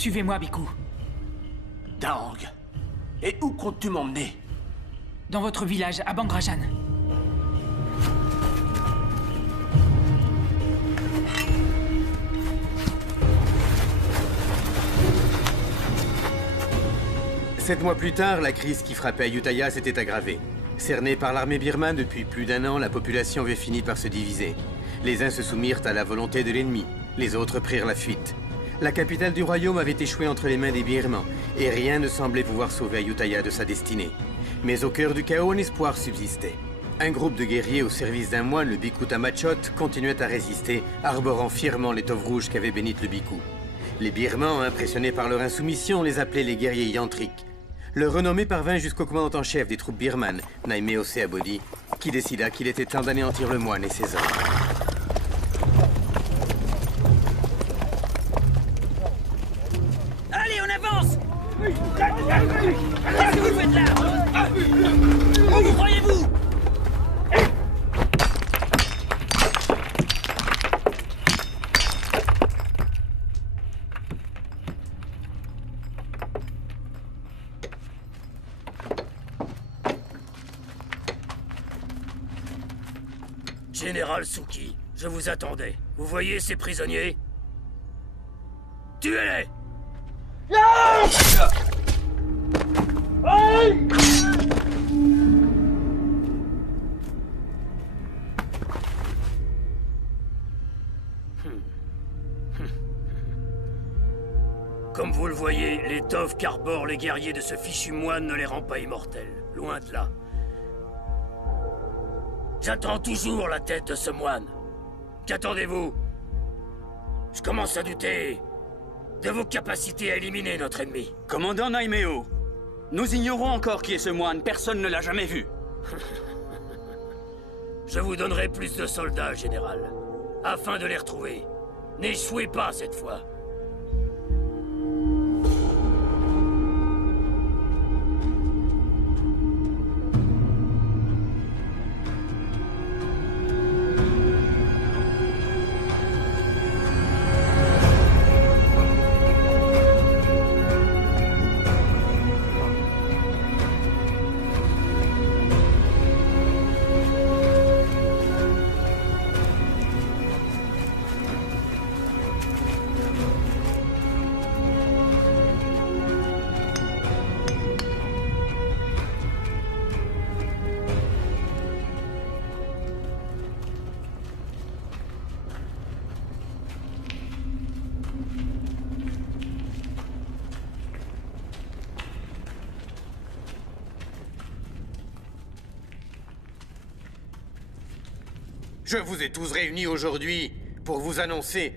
Suivez-moi, Biku. Dang. Et où comptes-tu m'emmener? Dans votre village, à Bangrajan. Sept mois plus tard, la crise qui frappait Ayutthaya s'était aggravée. Cernée par l'armée birmane depuis plus d'un an, la population avait fini par se diviser. Les uns se soumirent à la volonté de l'ennemi, les autres prirent la fuite. La capitale du royaume avait échoué entre les mains des Birmans, et rien ne semblait pouvoir sauver Ayutthaya de sa destinée. Mais au cœur du chaos, un espoir subsistait. Un groupe de guerriers au service d'un moine, le Bhikkhu Tamachot, continuait à résister, arborant fièrement l'étoffe rouge qu'avait bénite le Bhikkhu. Les Birmans, impressionnés par leur insoumission, les appelaient les guerriers yantriques. Leur renommée parvint jusqu'au commandant en chef des troupes birmanes, Naimeo Seabody, qui décida qu'il était temps d'anéantir le moine et ses hommes. Allez, on avance! Qu'est-ce que vous faites là? Où vous croyez-vous? Général Suki, je vous attendais. Vous voyez ces prisonniers? Tuez-les! Comme vous le voyez, l'étoffe qu'arborent les guerriers de ce fichu moine ne les rend pas immortels. Loin de là. J'attends toujours la tête de ce moine. Qu'attendez-vous? Je commence à douter de vos capacités à éliminer notre ennemi. Commandant Naimeo, nous ignorons encore qui est ce moine. Personne ne l'a jamais vu. Je vous donnerai plus de soldats, général, afin de les retrouver. N'échouez pas cette fois. Je vous ai tous réunis aujourd'hui pour vous annoncer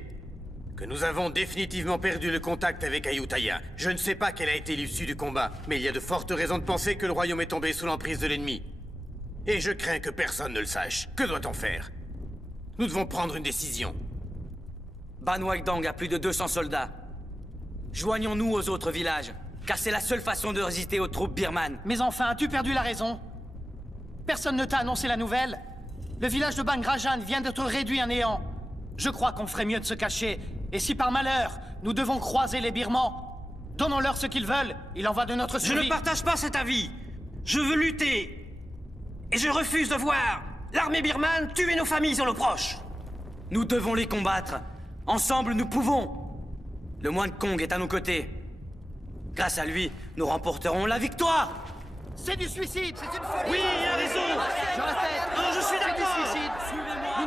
que nous avons définitivement perdu le contact avec Ayutthaya. Je ne sais pas quelle a été l'issue du combat, mais il y a de fortes raisons de penser que le royaume est tombé sous l'emprise de l'ennemi. Et je crains que personne ne le sache. Que doit-on faire? Nous devons prendre une décision. Ban Wagdang a plus de 200 soldats. Joignons-nous aux autres villages, car c'est la seule façon de résister aux troupes birmanes. Mais enfin, as-tu perdu la raison? Personne ne t'a annoncé la nouvelle? Le village de Bangrajan vient d'être réduit à néant. Je crois qu'on ferait mieux de se cacher. Et si par malheur, nous devons croiser les Birmans, donnons-leur ce qu'ils veulent. Il en va de notre survie. Je ne partage pas cet avis. Je veux lutter. Et je refuse de voir l'armée birmane tuer nos familles et nos proches. Nous devons les combattre. Ensemble, nous pouvons. Le moine Kong est à nos côtés. Grâce à lui, nous remporterons la victoire. C'est du suicide, c'est une folie. Oui, il a raison. Je répète. Non, je suis d'accord. C'est du suicide.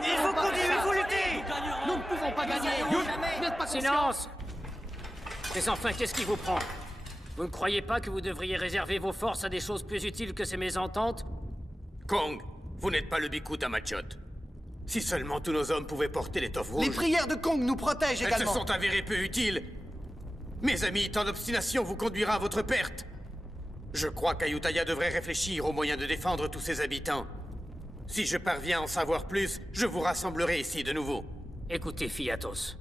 Il faut continuer, il faut lutter. Nous ne pouvons pas gagner. Vous n'êtes pas conscient. Silence! Mais enfin, qu'est-ce qui vous prend? Vous ne croyez pas que vous devriez réserver vos forces à des choses plus utiles que ces mésententes? Kong, vous n'êtes pas le Bhikkhu Tamachot. Si seulement tous nos hommes pouvaient porter l'étoffe rouge... Les prières de Kong nous protègent Elles également. se sont avérées peu utiles. Mes amis, tant d'obstination vous conduira à votre perte. Je crois qu'Ayutthaya devrait réfléchir aux moyens de défendre tous ses habitants. Si je parviens à en savoir plus, je vous rassemblerai ici de nouveau. Écoutez, Fiatos.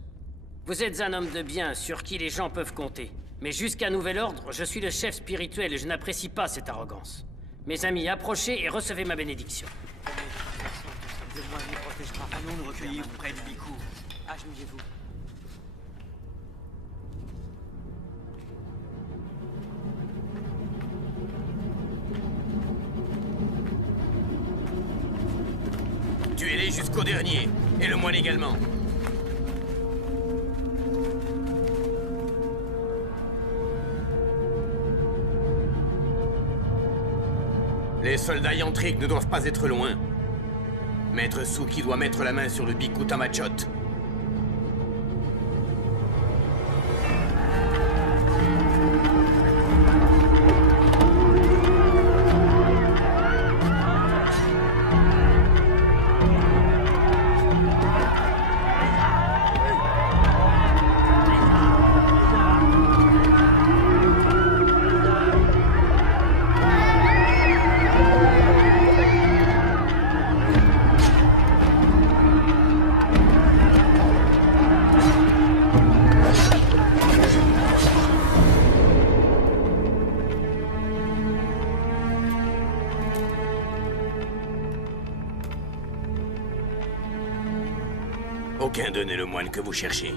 Vous êtes un homme de bien sur qui les gens peuvent compter. Mais jusqu'à nouvel ordre, je suis le chef spirituel et je n'apprécie pas cette arrogance. Mes amis, approchez et recevez ma bénédiction. Allons nous recueillir près du Bhikkhu. Agenouillez-vous. jusqu'au dernier. Et le moine également. Les soldats yantriques ne doivent pas être loin. Maître Suki doit mettre la main sur le Bhikkhu Tamachot. Aucun d'eux n'est le moine que vous cherchez.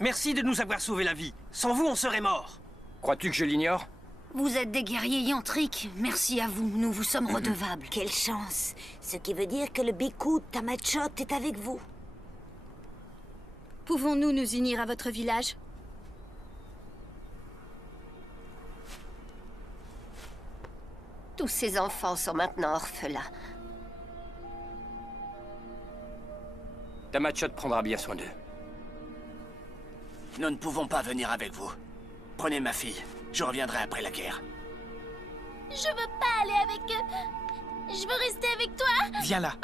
Merci de nous avoir sauvé la vie. Sans vous, on serait morts. Crois-tu que je l'ignore? Vous êtes des guerriers yantriques. Merci à vous, nous vous sommes redevables. Quelle chance. Ce qui veut dire que le Biku Tamachot est avec vous. Pouvons-nous nous unir à votre village? Tous ces enfants sont maintenant orphelins. Tamachot prendra bien soin d'eux. Nous ne pouvons pas venir avec vous. Prenez ma fille. Je reviendrai après la guerre. Je veux pas aller avec eux. Je veux rester avec toi. Viens là.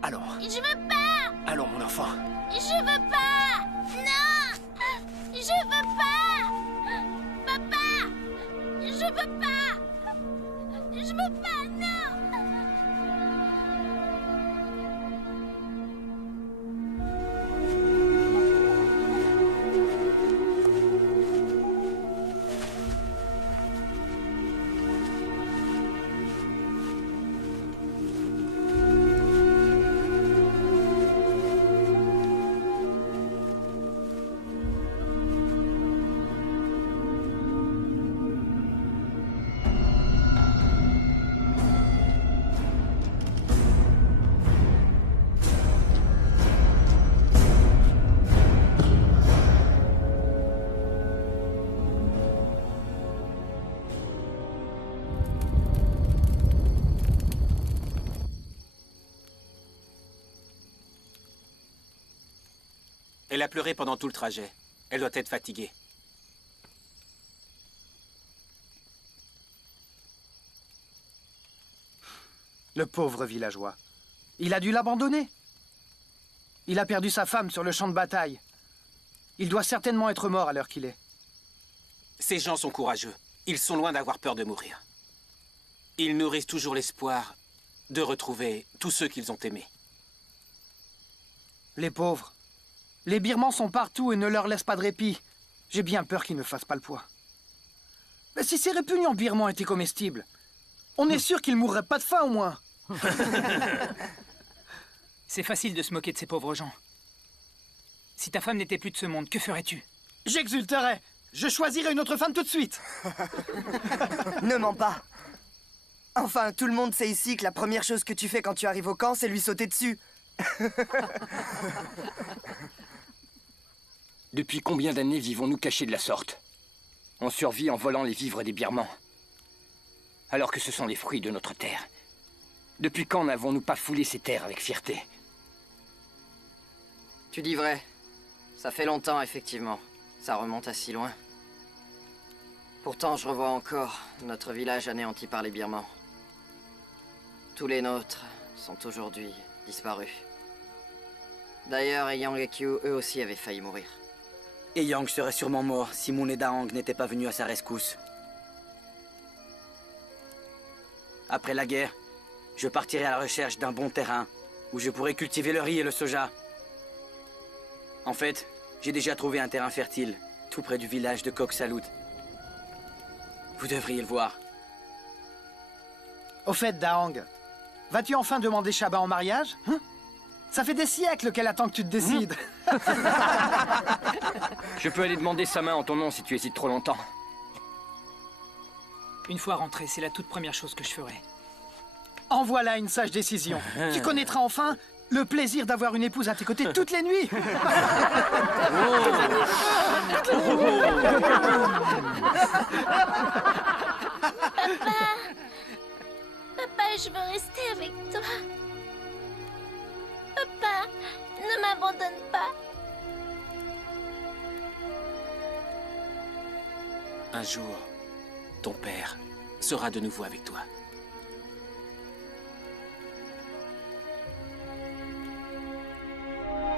Allons. Je veux pas. Allons, mon enfant. Je veux pas. Non. Je veux pas. Papa. Je veux pas. Je veux pas, non. Elle a pleuré pendant tout le trajet. Elle doit être fatiguée. Le pauvre villageois. Il a dû l'abandonner. Il a perdu sa femme sur le champ de bataille. Il doit certainement être mort à l'heure qu'il est. Ces gens sont courageux. Ils sont loin d'avoir peur de mourir. Ils nourrissent toujours l'espoir de retrouver tous ceux qu'ils ont aimés. Les pauvres. Les Birmans sont partout et ne leur laissent pas de répit. J'ai bien peur qu'ils ne fassent pas le poids. Mais si ces répugnants birmans étaient comestibles, on est sûr qu'ils mourraient pas de faim au moins. C'est facile de se moquer de ces pauvres gens. Si ta femme n'était plus de ce monde, que ferais-tu? J'exulterais. Je choisirais une autre femme tout de suite. Ne mens pas. Enfin, tout le monde sait ici que la première chose que tu fais quand tu arrives au camp, c'est lui sauter dessus. Depuis combien d'années vivons-nous cachés de la sorte? On survit en volant les vivres des Birmans. Alors que ce sont les fruits de notre terre. Depuis quand n'avons-nous pas foulé ces terres avec fierté? Tu dis vrai. Ça fait longtemps, effectivement. Ça remonte à si loin. Pourtant, je revois encore notre village anéanti par les Birmans. Tous les nôtres sont aujourd'hui disparus. D'ailleurs, Yang et Kyu, eux aussi, avaient failli mourir. Et Yang serait sûrement mort si Moon et Daang n'étaient pas venus à sa rescousse. Après la guerre, je partirai à la recherche d'un bon terrain où je pourrai cultiver le riz et le soja. En fait, j'ai déjà trouvé un terrain fertile, tout près du village de Koksalut. Vous devriez le voir. Au fait, Daang, vas-tu enfin demander Shaba en mariage, hein? Ça fait des siècles qu'elle attend que tu te décides. Je peux aller demander sa main en ton nom si tu hésites trop longtemps. Une fois rentré, c'est la toute première chose que je ferai. En voilà une sage décision. Tu connaîtras enfin le plaisir d'avoir une épouse à tes côtés toutes les nuits. Papa, je veux rester avec toi. Papa, ne m'abandonne pas. Un jour, ton père sera de nouveau avec toi.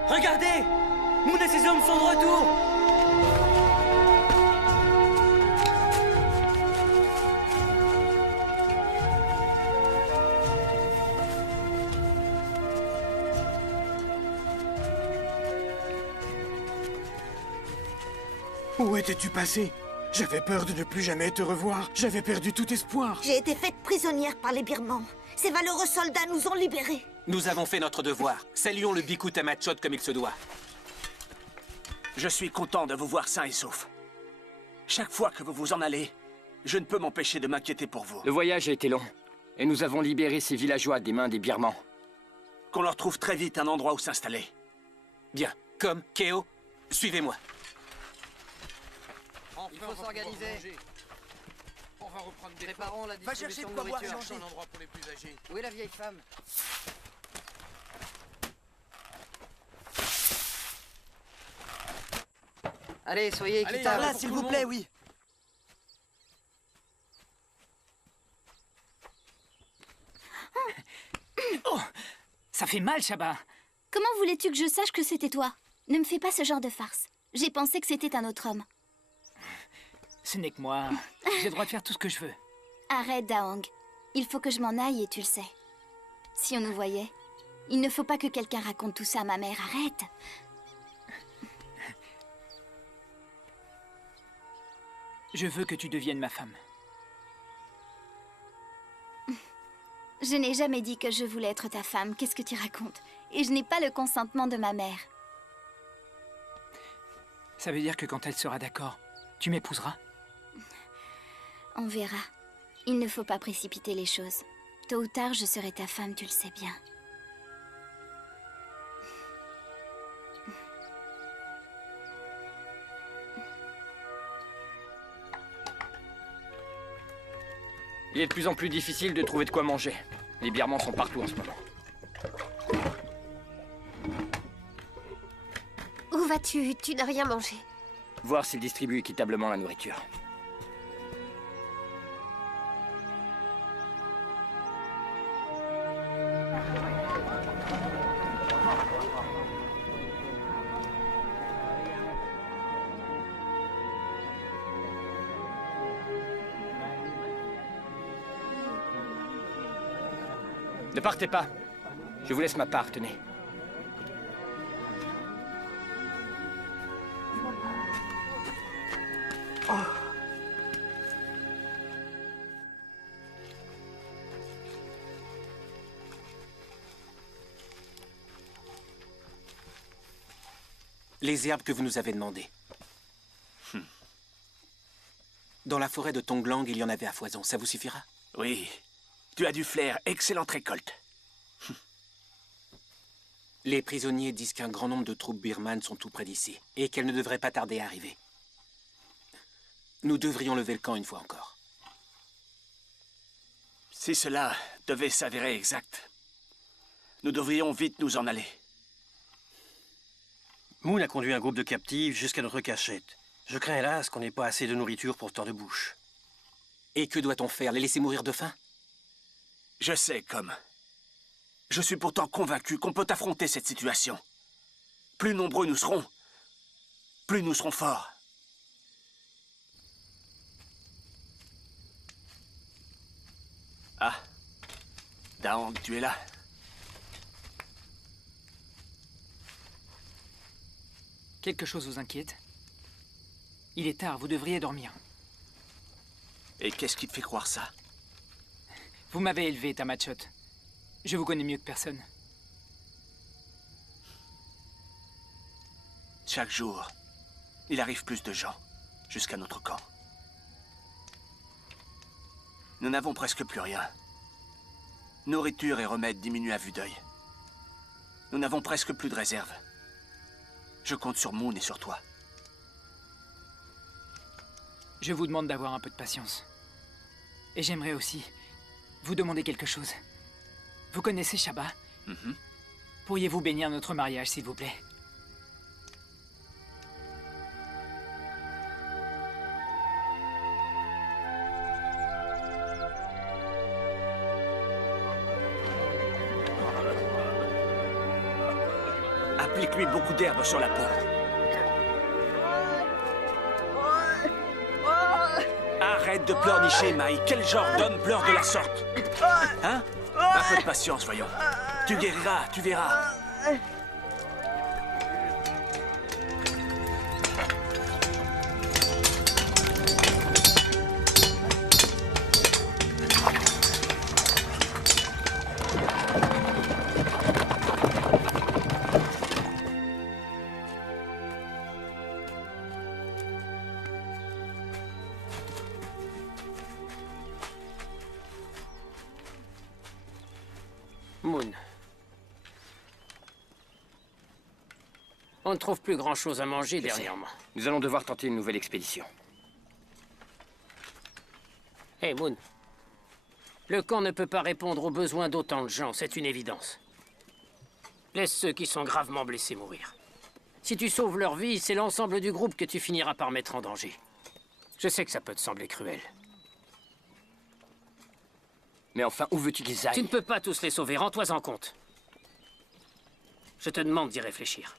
Regardez! Moon et ses hommes sont de retour! Où étais-tu passé? J'avais peur de ne plus jamais te revoir. J'avais perdu tout espoir. J'ai été faite prisonnière par les Birmans. Ces valeureux soldats nous ont libérés. Nous avons fait notre devoir. Saluons le Bhikkhu Tamachot comme il se doit. Je suis content de vous voir sain et sauf. Chaque fois que vous vous en allez, je ne peux m'empêcher de m'inquiéter pour vous. Le voyage a été long, et nous avons libéré ces villageois des mains des Birmans. Qu'on leur trouve très vite un endroit où s'installer. Bien. Comme, Keo, suivez-moi. Il faut s'organiser. On va reprendre des Préparons la Va chercher distribution de de quoi boire, nourriture. Jean. un endroit pour les plus âgés. Où est la vieille femme? Allez, soyez Par équitables. là, s'il vous plaît, oui. Oh, ça fait mal, Shaba. Comment voulais-tu que je sache que c'était toi? Ne me fais pas ce genre de farce. J'ai pensé que c'était un autre homme. Ce n'est que moi. J'ai le droit de faire tout ce que je veux. Arrête, Daang. Il faut que je m'en aille et tu le sais. Si on nous voyait, il ne faut pas que quelqu'un raconte tout ça à ma mère. Arrête. Je veux que tu deviennes ma femme. Je n'ai jamais dit que je voulais être ta femme. Qu'est-ce que tu racontes? Et je n'ai pas le consentement de ma mère. Ça veut dire que quand elle sera d'accord, tu m'épouseras? On verra. Il ne faut pas précipiter les choses. Tôt ou tard, je serai ta femme, tu le sais bien. Il est de plus en plus difficile de trouver de quoi manger. Les Birmans sont partout en ce moment. Où vas-tu? Tu n'as rien mangé. Voir s'ils distribuent équitablement la nourriture. Ne partez pas. Je vous laisse ma part, tenez. Les herbes que vous nous avez demandées. Dans la forêt de Tonglang, il y en avait à foison. Ça vous suffira? Oui. Tu as du flair. Excellente récolte. Les prisonniers disent qu'un grand nombre de troupes birmanes sont tout près d'ici et qu'elles ne devraient pas tarder à arriver. Nous devrions lever le camp une fois encore. Si cela devait s'avérer exact, nous devrions vite nous en aller. Moon a conduit un groupe de captifs jusqu'à notre cachette. Je crains hélas qu'on n'ait pas assez de nourriture pour tant de bouches. Et que doit-on faire? Les laisser mourir de faim? Je sais, comme. Je suis pourtant convaincu qu'on peut affronter cette situation. Plus nombreux nous serons, plus nous serons forts. Ah, Daang, tu es là. Quelque chose vous inquiète? Il est tard, vous devriez dormir. Et qu'est-ce qui te fait croire ça? Vous m'avez élevé, Tamachot. Je vous connais mieux que personne. Chaque jour, il arrive plus de gens, jusqu'à notre camp. Nous n'avons presque plus rien. Nourriture et remèdes diminuent à vue d'œil. Nous n'avons presque plus de réserve. Je compte sur Moon et sur toi. Je vous demande d'avoir un peu de patience. Et j'aimerais aussi vous demander quelque chose. Vous connaissez Shaba? Pourriez-vous bénir notre mariage, s'il vous plaît? Applique-lui beaucoup d'herbe sur la peau. Arrête de pleurnicher, Mai. Quel genre d'homme pleure de la sorte? Hein? Un peu de patience, voyons. Tu guériras, tu verras. Moon. On ne trouve plus grand-chose à manger dernièrement. Nous allons devoir tenter une nouvelle expédition. Hey, Moon. Le camp ne peut pas répondre aux besoins d'autant de gens, c'est une évidence. Laisse ceux qui sont gravement blessés mourir. Si tu sauves leur vie, c'est l'ensemble du groupe que tu finiras par mettre en danger. Je sais que ça peut te sembler cruel. Mais enfin, où veux-tu qu'ils aillent? Tu ne peux pas tous les sauver, rends-toi en compte. Je te demande d'y réfléchir.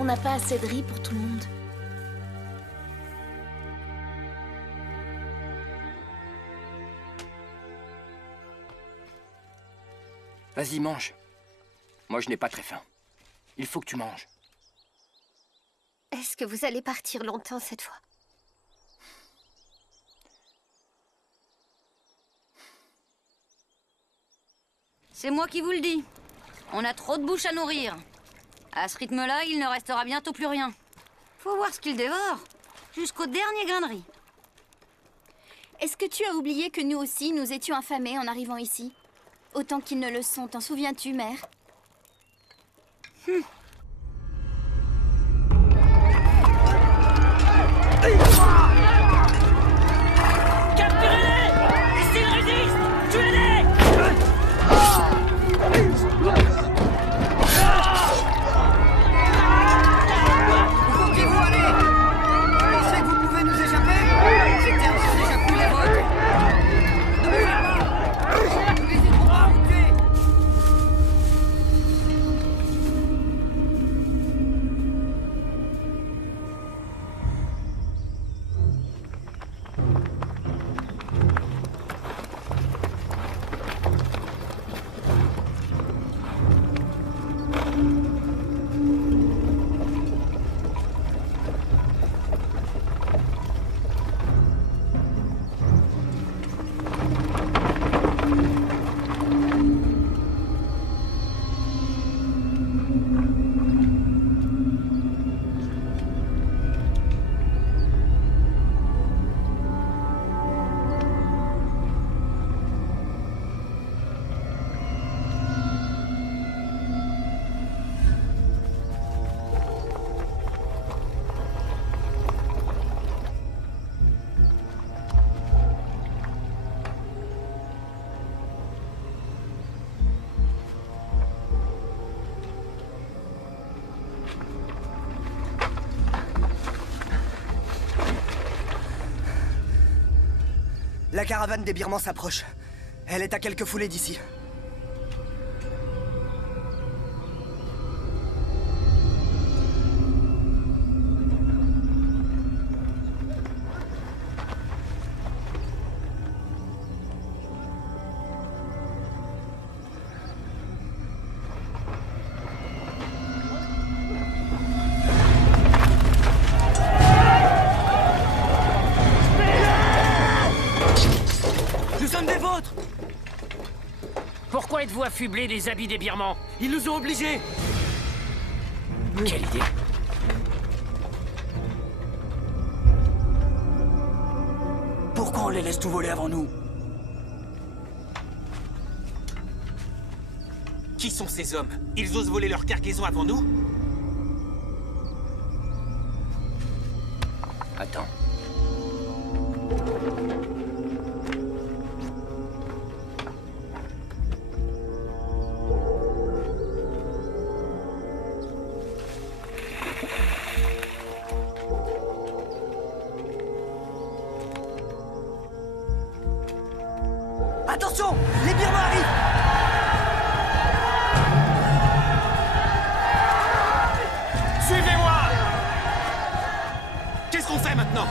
On n'a pas assez de riz pour tout le monde. Vas-y, mange. Moi, je n'ai pas très faim. Il faut que tu manges. Est-ce que vous allez partir longtemps cette fois? C'est moi qui vous le dis. On a trop de bouches à nourrir. À ce rythme-là, il ne restera bientôt plus rien. Faut voir ce qu'il dévore. Jusqu'au dernier grain de riz. Est-ce que tu as oublié que nous aussi, nous étions affamés en arrivant ici? Autant qu'ils ne le sont, t'en souviens-tu, mère? Capturez-les! S'ils résistent, tuez-les! Bloquez-vous, allez! Pensez que vous pouvez nous échapper? Ces terres sont déjà plus les vôtres! Ne bougez pas! Nous n'hésiterons pas à vous tuer! La caravane des Birmans s'approche. Elle est à quelques foulées d'ici. Pourquoi êtes-vous affublé des habits des Birmans? Ils nous ont obligés. Quelle idée. Pourquoi on les laisse tout voler avant nous? Qui sont ces hommes? Ils osent voler leur cargaison avant nous? Attends. Attention! Les Birmans arrivent! Suivez-moi! Qu'est-ce qu'on fait maintenant?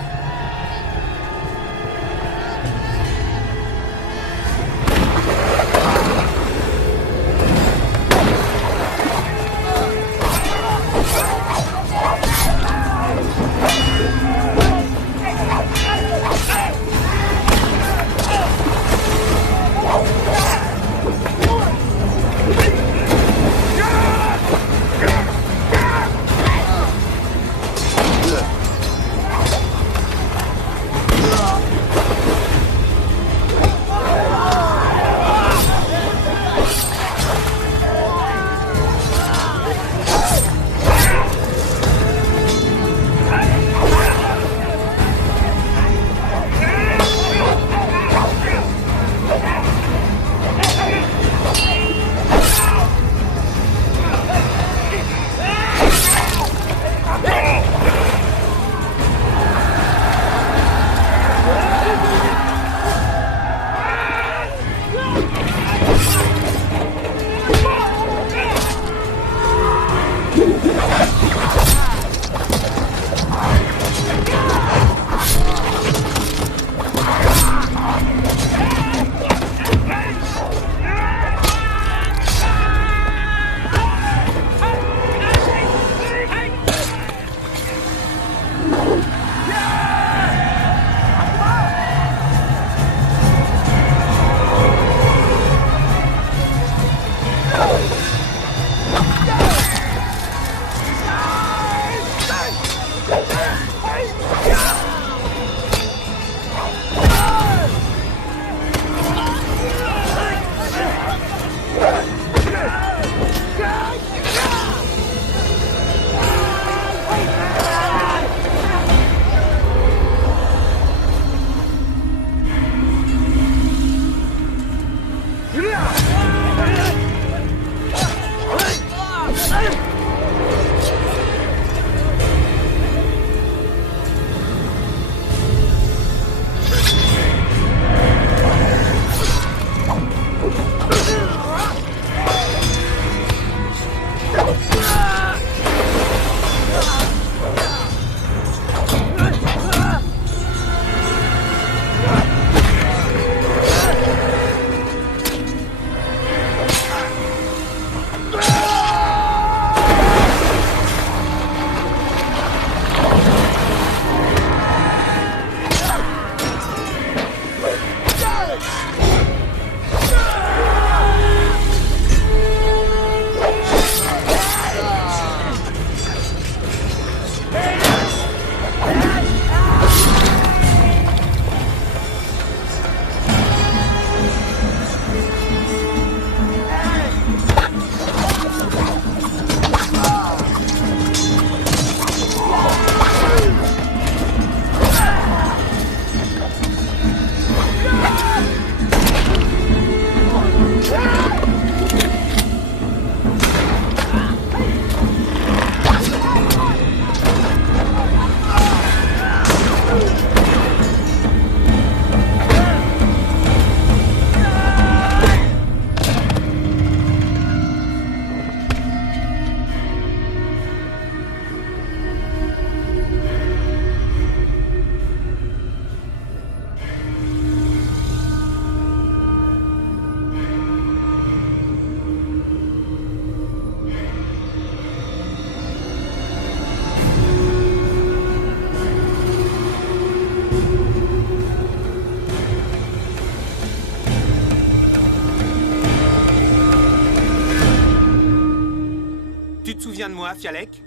moi, Fialek?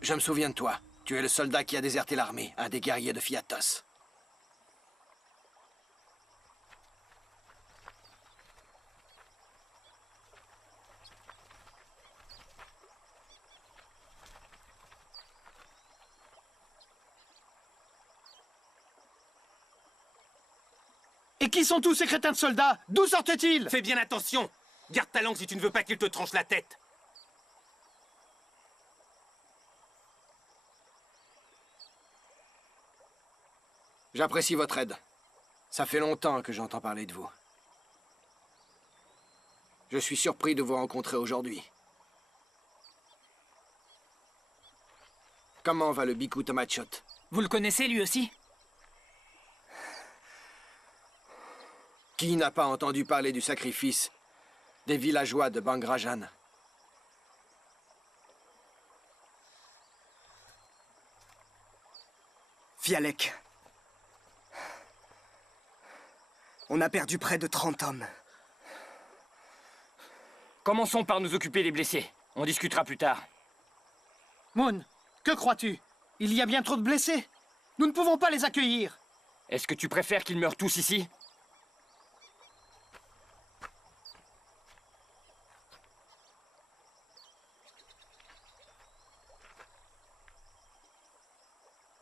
Je me souviens de toi. Tu es le soldat qui a déserté l'armée, un des guerriers de Fiatos. Et qui sont tous ces crétins de soldats? D'où sortent-ils? Fais bien attention! Garde ta langue si tu ne veux pas qu'il te tranche la tête! J'apprécie votre aide. Ça fait longtemps que j'entends parler de vous. Je suis surpris de vous rencontrer aujourd'hui. Comment va le Biku Tamachot? Vous le connaissez, lui aussi? Qui n'a pas entendu parler du sacrifice des villageois de Bangrajan? Fialek. On a perdu près de 30 hommes. Commençons par nous occuper des blessés. On discutera plus tard. Moon, que crois-tu? Il y a bien trop de blessés. Nous ne pouvons pas les accueillir. Est-ce que tu préfères qu'ils meurent tous ici?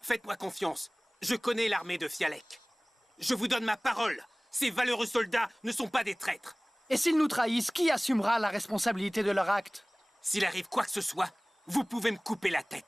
Faites-moi confiance. Je connais l'armée de Fialek. Je vous donne ma parole. Ces valeureux soldats ne sont pas des traîtres. Et s'ils nous trahissent, qui assumera la responsabilité de leur acte? S'il arrive quoi que ce soit, vous pouvez me couper la tête.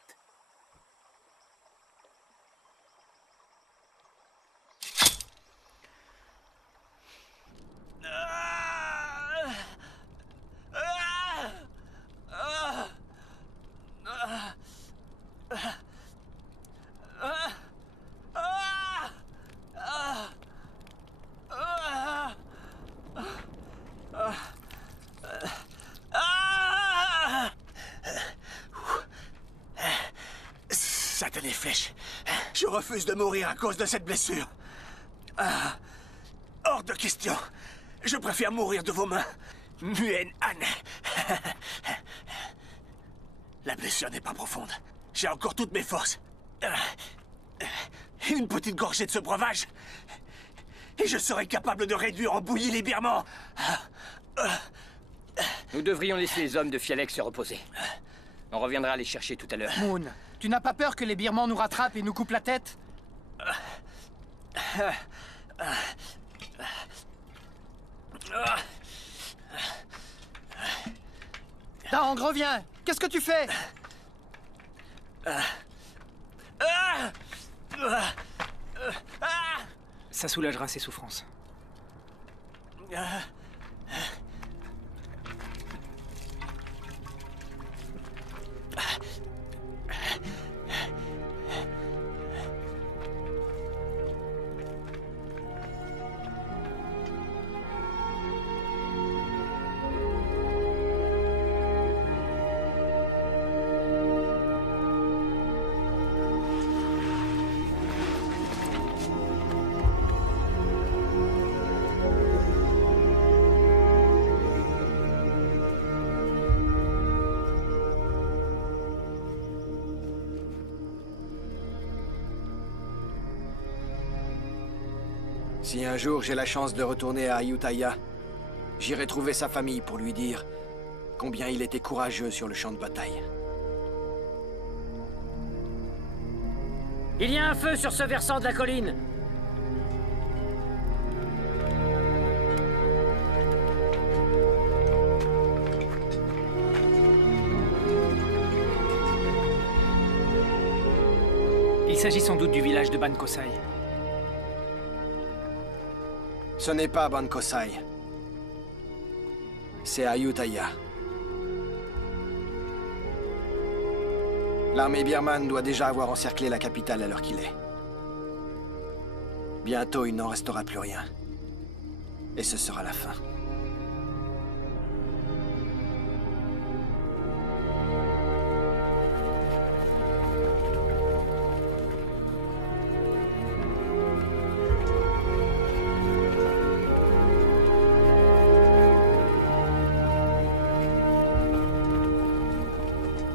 Satané flèche. Je refuse de mourir à cause de cette blessure. Ah, hors de question. Je préfère mourir de vos mains. Muen Han. La blessure n'est pas profonde. J'ai encore toutes mes forces. Une petite gorgée de ce breuvage, et je serai capable de réduire en bouillie les birmans. Nous devrions laisser les hommes de Fialek se reposer. On reviendra les chercher tout à l'heure. Moon, tu n'as pas peur que les birmans nous rattrapent et nous coupent la tête? Dang, reviens! Qu'est-ce que tu fais? Ça soulagera ses souffrances. Si un jour j'ai la chance de retourner à Ayutthaya, j'irai trouver sa famille pour lui dire combien il était courageux sur le champ de bataille. Il y a un feu sur ce versant de la colline. Il s'agit sans doute du village de Ban Kosai. Ce n'est pas Ban Kosai. C'est Ayutthaya. L'armée birmane doit déjà avoir encerclé la capitale à l'heure qu'il est. Bientôt, il n'en restera plus rien. Et ce sera la fin.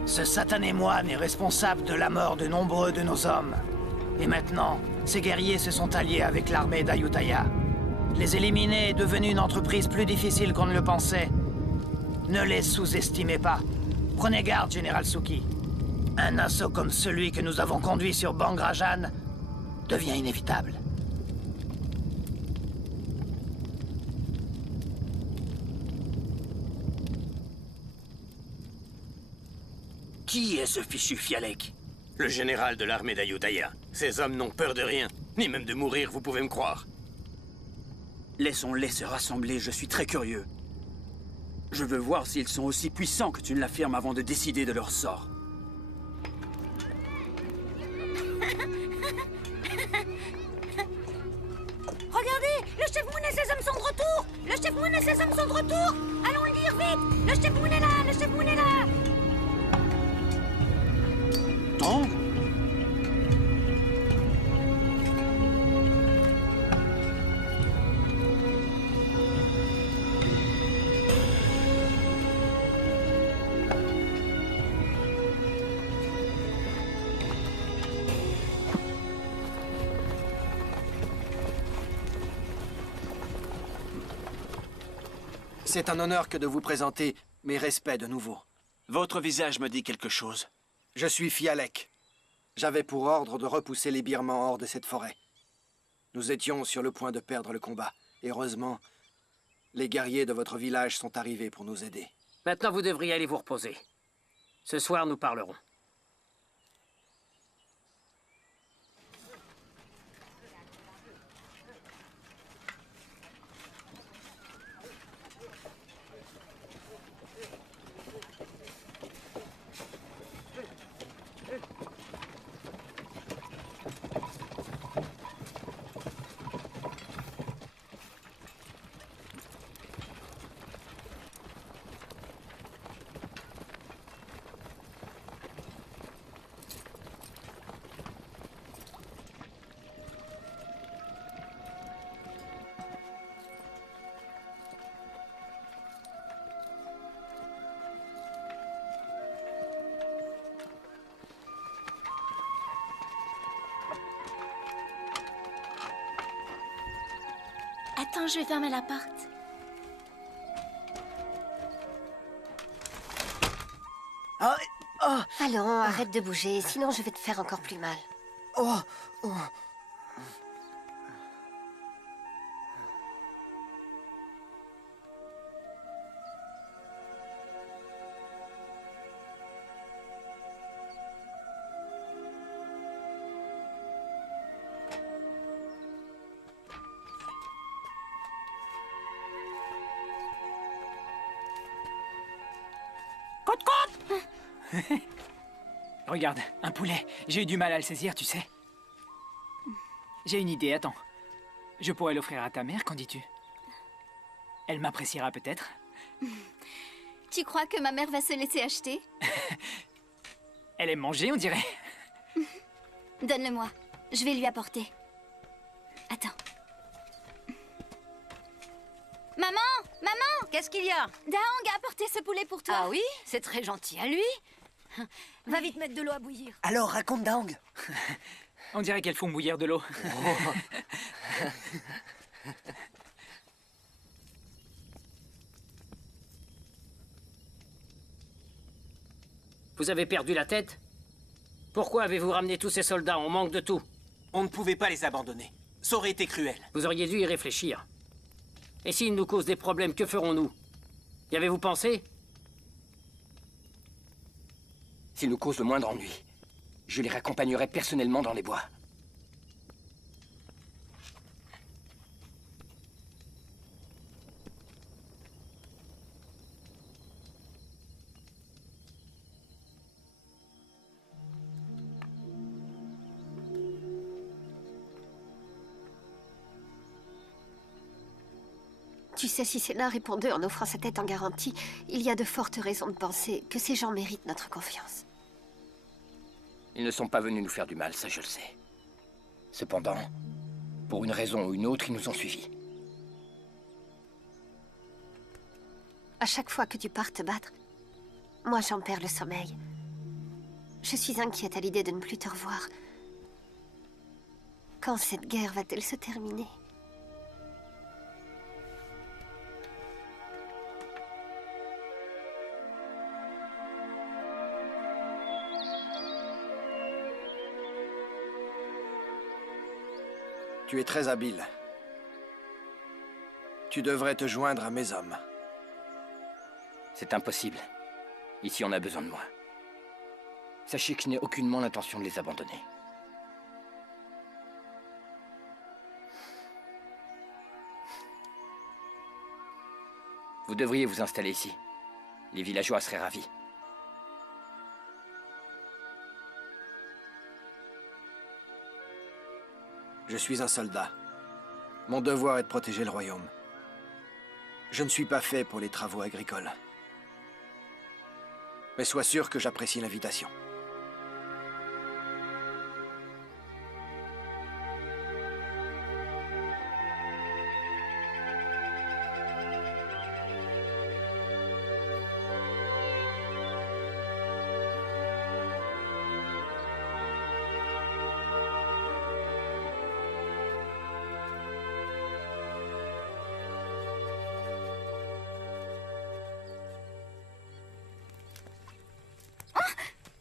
Ce satané moine est responsable de la mort de nombreux de nos hommes. Et maintenant, ces guerriers se sont alliés avec l'armée d'Ayutthaya. Les éliminer est devenu une entreprise plus difficile qu'on ne le pensait. Ne les sous-estimez pas. Prenez garde, Général Suki. Un assaut comme celui que nous avons conduit sur Bang Rajan devient inévitable. Qui est ce fichu Fialek? Le général de l'armée d'Ayutthaya. Ces hommes n'ont peur de rien, ni même de mourir, vous pouvez me croire. Laissons-les se rassembler, je suis très curieux. Je veux voir s'ils sont aussi puissants que tu ne l'affirmes avant de décider de leur sort. Regardez, le chef Moon et ses hommes sont de retour. Le chef Moon et ses hommes sont de retour. Allons le dire vite. Le chef Moon est là, le chef Moon est là. Tong? C'est un honneur que de vous présenter mes respects de nouveau. Votre visage me dit quelque chose. Je suis Fialek. J'avais pour ordre de repousser les Birmans hors de cette forêt. Nous étions sur le point de perdre le combat. Heureusement, les guerriers de votre village sont arrivés pour nous aider. Maintenant, vous devriez aller vous reposer. Ce soir, nous parlerons. Attends, je vais fermer la porte. Allons, arrête de bouger, sinon je vais te faire encore plus mal. Regarde, un poulet. J'ai eu du mal à le saisir, tu sais. J'ai une idée, attends. Je pourrais l'offrir à ta mère, qu'en dis-tu? Elle m'appréciera peut-être. Tu crois que ma mère va se laisser acheter? Elle aime manger, on dirait. Donne-le-moi. Je vais lui apporter. Attends. Maman! Maman! Qu'est-ce qu'il y a? Daong a apporté ce poulet pour toi. Ah oui? C'est très gentil à lui. Va vite mettre de l'eau à bouillir. Alors, raconte Daong. On dirait qu'elles font bouillir de l'eau. Vous avez perdu la tête? Pourquoi avez-vous ramené tous ces soldats? On manque de tout. On ne pouvait pas les abandonner. Ça aurait été cruel. Vous auriez dû y réfléchir. Et s'ils nous causent des problèmes, que ferons-nous? Y avez-vous pensé? S'ils nous causent le moindre ennui, je les raccompagnerai personnellement dans les bois. Tu sais, si c'est l'un répondeur en offrant sa tête en garantie, il y a de fortes raisons de penser que ces gens méritent notre confiance. Ils ne sont pas venus nous faire du mal, ça je le sais. Cependant, pour une raison ou une autre, ils nous ont suivis. À chaque fois que tu pars te battre, moi j'en perds le sommeil. Je suis inquiète à l'idée de ne plus te revoir. Quand cette guerre va-t-elle se terminer? Tu es très habile. Tu devrais te joindre à mes hommes. C'est impossible. Ici, on a besoin de moi. Sachez que je n'ai aucunement l'intention de les abandonner. Vous devriez vous installer ici. Les villageois seraient ravis. Je suis un soldat. Mon devoir est de protéger le royaume. Je ne suis pas fait pour les travaux agricoles. Mais sois sûr que j'apprécie l'invitation.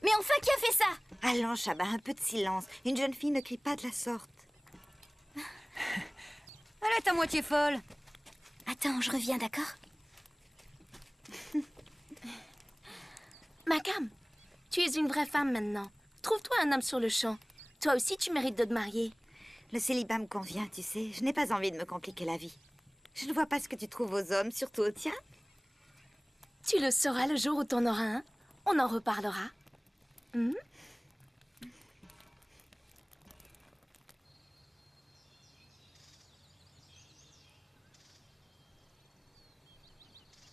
Mais enfin, qui a fait ça? Allons, Chaba, un peu de silence. Une jeune fille ne crie pas de la sorte. Elle est à moitié folle. Attends, je reviens, d'accord? Macam, tu es une vraie femme maintenant. Trouve-toi un homme sur le champ. Toi aussi, tu mérites de te marier. Le célibat me convient, tu sais. Je n'ai pas envie de me compliquer la vie. Je ne vois pas ce que tu trouves aux hommes, surtout aux tiens. Tu le sauras le jour où t'en auras un. On en reparlera. Hmm?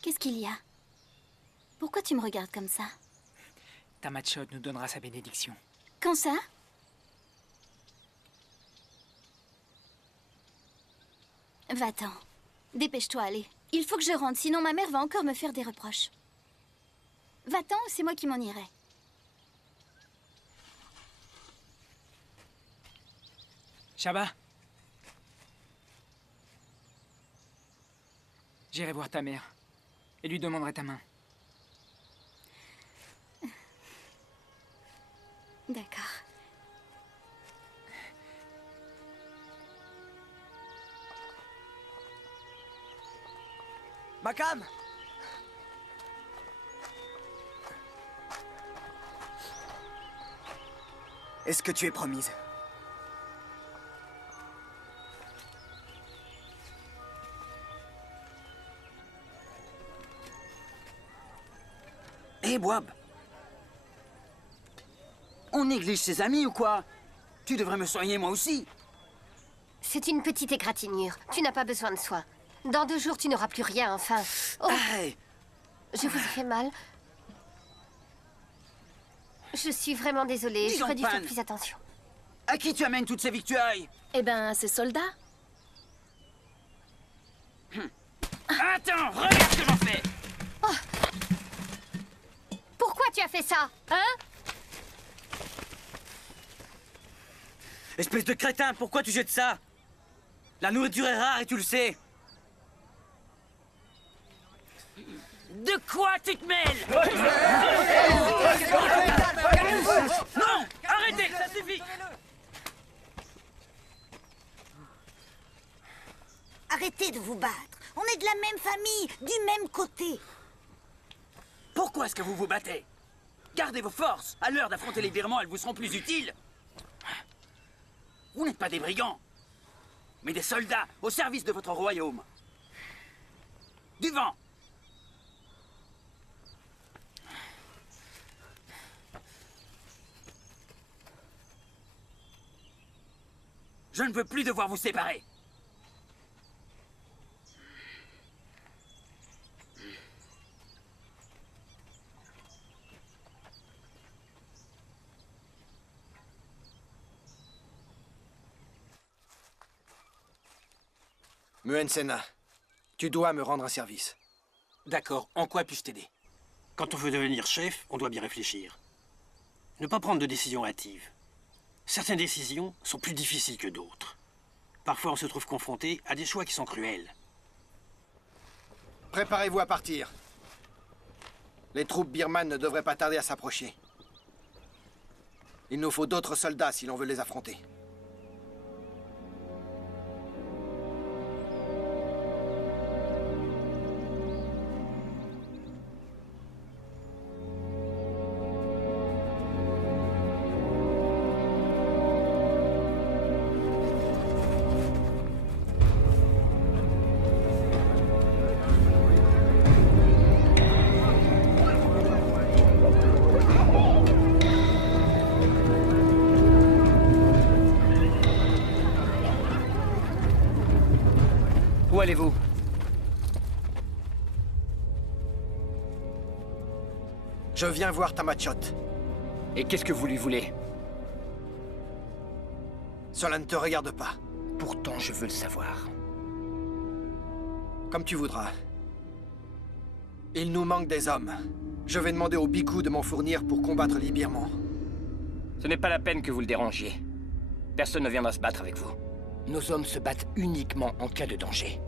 Qu'est-ce qu'il y a? Pourquoi tu me regardes comme ça? Tamachot nous donnera sa bénédiction. Quand ça? Va-t'en. Dépêche-toi, allez. Il faut que je rentre, sinon ma mère va encore me faire des reproches. Va-t'en, c'est moi qui m'en irai. Chaba. J'irai voir ta mère et lui demanderai ta main. D'accord. Macam! Est-ce que tu es promise? Hé, Boab! On néglige ses amis ou quoi? Tu devrais me soigner moi aussi. C'est une petite égratignure. Tu n'as pas besoin de soins. Dans 2 jours, tu n'auras plus rien, enfin. Oh. Hey. Je vous ai fait mal. Je suis vraiment désolée. Dis J'aurais donc, dû faire Pan. plus attention. À qui tu amènes toutes ces victuailles? Eh ben, ces soldats. Attends, regarde ce que j'en fais! Pourquoi tu as fait ça? Hein? Espèce de crétin, pourquoi tu jettes ça? La nourriture est rare et tu le sais. De quoi tu te mêles? Non! Arrêtez, ça suffit! Arrêtez de vous battre. On est de la même famille, du même côté. Pourquoi est-ce que vous vous battez? Gardez vos forces. À l'heure d'affronter les Birmans, elles vous seront plus utiles. Vous n'êtes pas des brigands, mais des soldats au service de votre royaume. Du vent. Je ne veux plus devoir vous séparer. Muen Sena, tu dois me rendre un service. D'accord, en quoi puis-je t'aider? Quand on veut devenir chef, on doit bien réfléchir. Ne pas prendre de décisions hâtives. Certaines décisions sont plus difficiles que d'autres. Parfois, on se trouve confronté à des choix qui sont cruels. Préparez-vous à partir. Les troupes birmanes ne devraient pas tarder à s'approcher. Il nous faut d'autres soldats si l'on veut les affronter. Où allez-vous? Je viens voir Tamachot. Et qu'est-ce que vous lui voulez? Cela ne te regarde pas. Pourtant, je veux le savoir. Comme tu voudras. Il nous manque des hommes. Je vais demander aux Bhikkhu de m'en fournir pour combattre les Birmans. Ce n'est pas la peine que vous le dérangiez. Personne ne viendra se battre avec vous. Nos hommes se battent uniquement en cas de danger.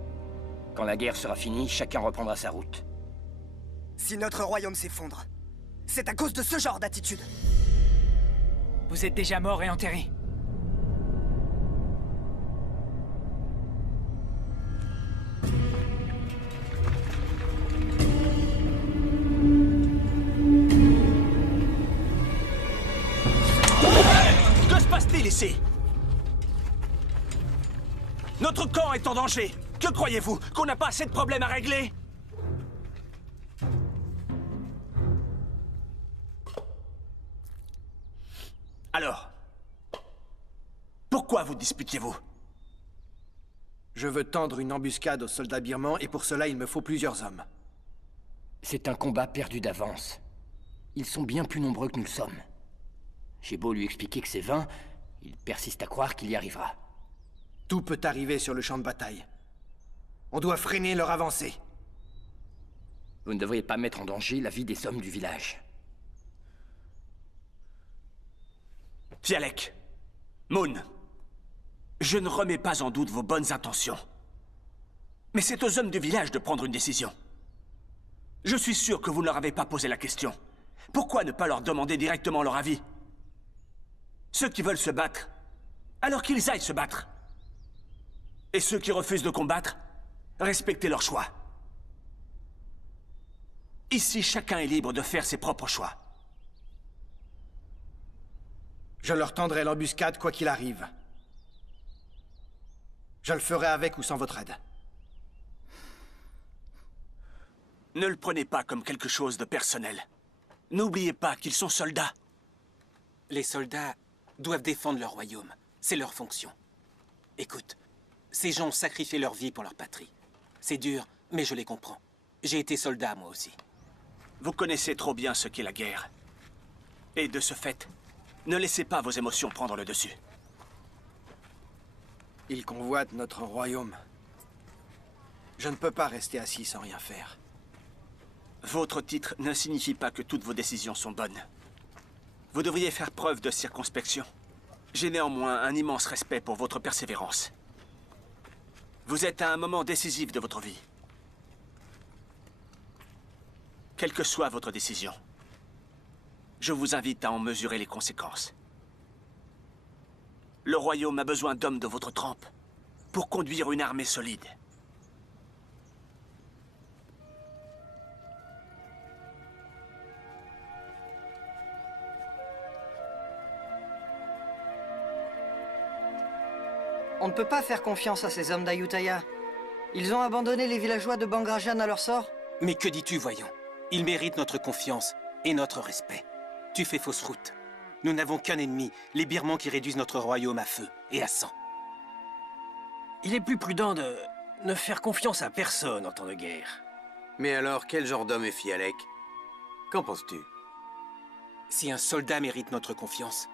Quand la guerre sera finie, chacun reprendra sa route. Si notre royaume s'effondre, c'est à cause de ce genre d'attitude. Vous êtes déjà mort et enterré. Que se passe-t-il ici? Notre camp est en danger. Que croyez-vous? Qu'on n'a pas assez de problèmes à régler? Alors, pourquoi vous disputiez-vous? Je veux tendre une embuscade aux soldats birmans et pour cela il me faut plusieurs hommes. C'est un combat perdu d'avance. Ils sont bien plus nombreux que nous le sommes. J'ai beau lui expliquer que c'est vain, il persiste à croire qu'il y arrivera. Tout peut arriver sur le champ de bataille. On doit freiner leur avancée. Vous ne devriez pas mettre en danger la vie des hommes du village. Fialek, Moon, je ne remets pas en doute vos bonnes intentions. Mais c'est aux hommes du village de prendre une décision. Je suis sûr que vous ne leur avez pas posé la question. Pourquoi ne pas leur demander directement leur avis? Ceux qui veulent se battre, alors qu'ils aillent se battre. Et ceux qui refusent de combattre, respectez leur choix. Ici, chacun est libre de faire ses propres choix. Je leur tendrai l'embuscade quoi qu'il arrive. Je le ferai avec ou sans votre aide. Ne le prenez pas comme quelque chose de personnel. N'oubliez pas qu'ils sont soldats. Les soldats doivent défendre leur royaume. C'est leur fonction. Écoute, ces gens ont sacrifié leur vie pour leur patrie. C'est dur, mais je les comprends. J'ai été soldat, moi aussi. Vous connaissez trop bien ce qu'est la guerre. Et de ce fait, ne laissez pas vos émotions prendre le dessus. Ils convoitent notre royaume. Je ne peux pas rester assis sans rien faire. Votre titre ne signifie pas que toutes vos décisions sont bonnes. Vous devriez faire preuve de circonspection. J'ai néanmoins un immense respect pour votre persévérance. Vous êtes à un moment décisif de votre vie. Quelle que soit votre décision, je vous invite à en mesurer les conséquences. Le royaume a besoin d'hommes de votre trempe pour conduire une armée solide. On ne peut pas faire confiance à ces hommes d'Ayutthaya. Ils ont abandonné les villageois de Bangrajan à leur sort. Mais que dis-tu, voyons? Ils méritent notre confiance et notre respect. Tu fais fausse route. Nous n'avons qu'un ennemi, les Birmans qui réduisent notre royaume à feu et à sang. Il est plus prudent de ne faire confiance à personne en temps de guerre. Mais alors, quel genre d'homme est Fialek? Qu'en penses-tu? Si un soldat mérite notre confiance,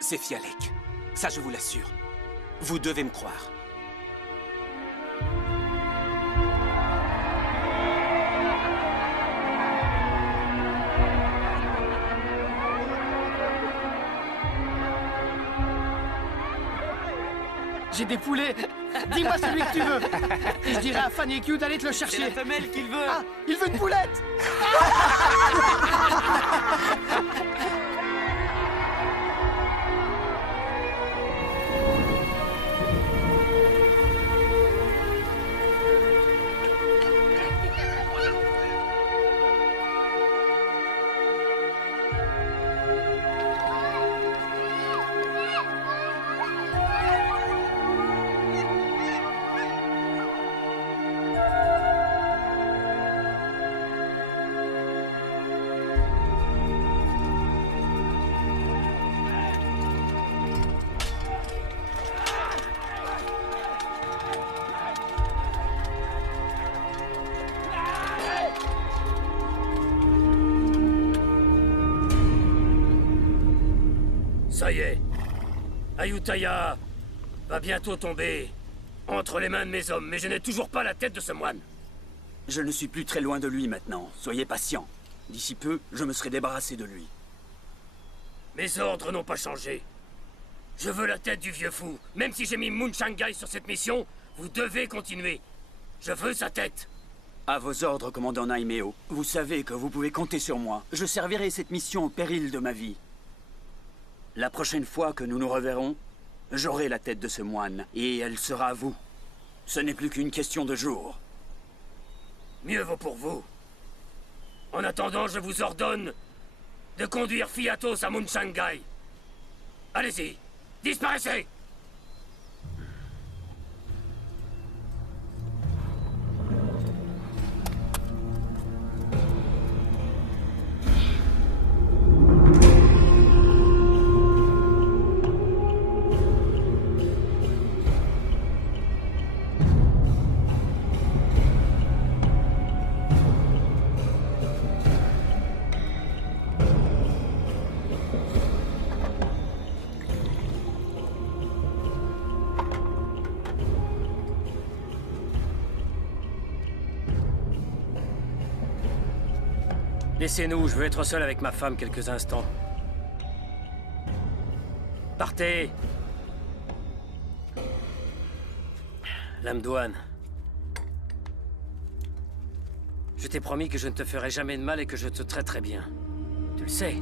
c'est Fialek. Ça, je vous l'assure. Vous devez me croire. J'ai des poulets. Dis-moi celui que tu veux. Et je dirai à Fanny et Q d'aller te le chercher. C'est la femelle qu'il veut. Ah, il veut une poulette. Ça y est, Ayutthaya va bientôt tomber entre les mains de mes hommes, mais je n'ai toujours pas la tête de ce moine. Je ne suis plus très loin de lui maintenant. Soyez patient. D'ici peu, je me serai débarrassé de lui. Mes ordres n'ont pas changé. Je veux la tête du vieux fou. Même si j'ai mis Mun Shangai sur cette mission, vous devez continuer. Je veux sa tête. À vos ordres, commandant Naimeo. Vous savez que vous pouvez compter sur moi. Je servirai cette mission au péril de ma vie. La prochaine fois que nous nous reverrons, j'aurai la tête de ce moine, et elle sera à vous. Ce n'est plus qu'une question de jours. Mieux vaut pour vous. En attendant, je vous ordonne de conduire Fiatos à Mun Shangai. Allez-y, disparaissez! Laissez-nous, je veux être seul avec ma femme quelques instants. Partez! Lame douane. Je t'ai promis que je ne te ferai jamais de mal et que je te traiterai bien. Tu le sais.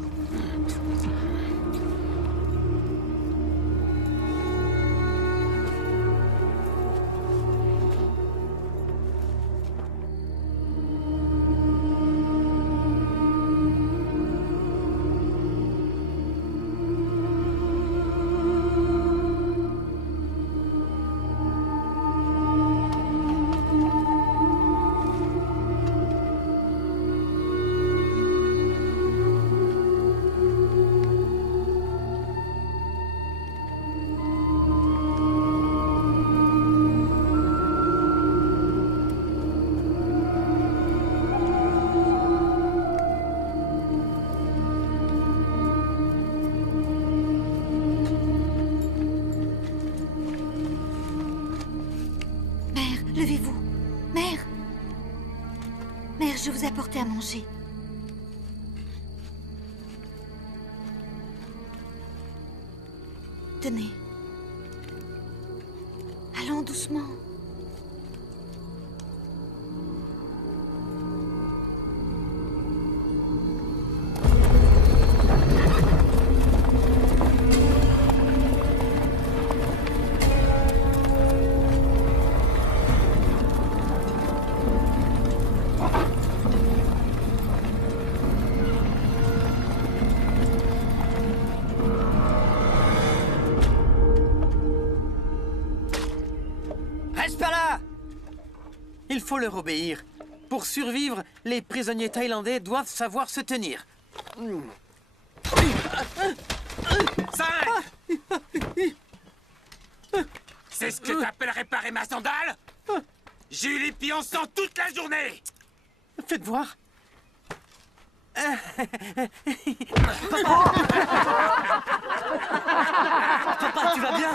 Levez-vous. Mère. Mère, je vous ai apporté à manger. Tenez. Allons doucement. Il faut leur obéir. Pour survivre, les prisonniers thaïlandais doivent savoir se tenir. 5! C'est ce que t'appelles réparer ma sandale? J'ai eu les pieds en sang toute la journée! Faites voir. Papa, tu vas bien?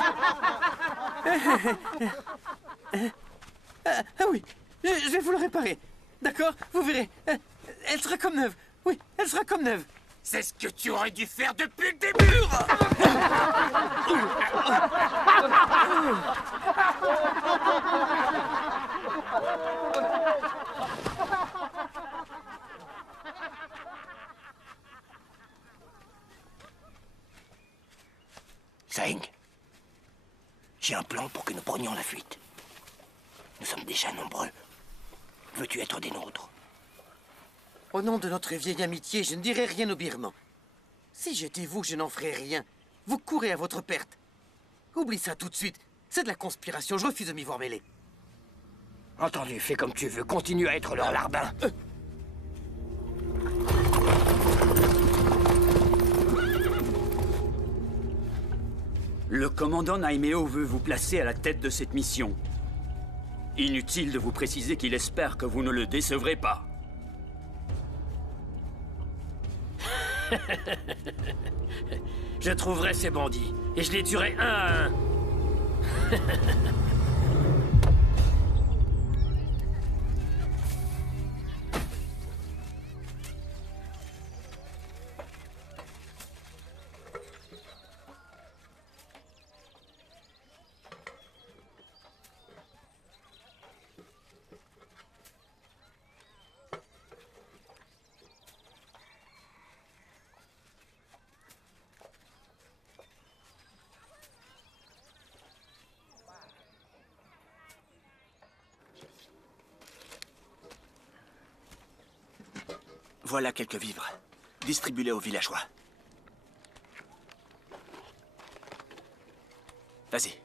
Ah oui, je vais vous le réparer. D'accord? Vous verrez. Elle sera comme neuve. Oui, elle sera comme neuve. C'est ce que tu aurais dû faire depuis le début. Zeng, j'ai un plan pour que nous prenions la fuite. Nous sommes déjà nombreux. Veux-tu être des nôtres? Au nom de notre vieille amitié, je ne dirai rien aux Birmans. Si j'étais vous, je n'en ferais rien. Vous courez à votre perte. Oublie ça tout de suite. C'est de la conspiration, je refuse de m'y voir mêler. Entendu, fais comme tu veux. Continue à être leur larbin. Le commandant Naimeo veut vous placer à la tête de cette mission. Inutile de vous préciser qu'il espère que vous ne le décevrez pas. Je trouverai ces bandits, et je les tuerai un à un. Voilà quelques vivres. Distribuez-les aux villageois. Vas-y.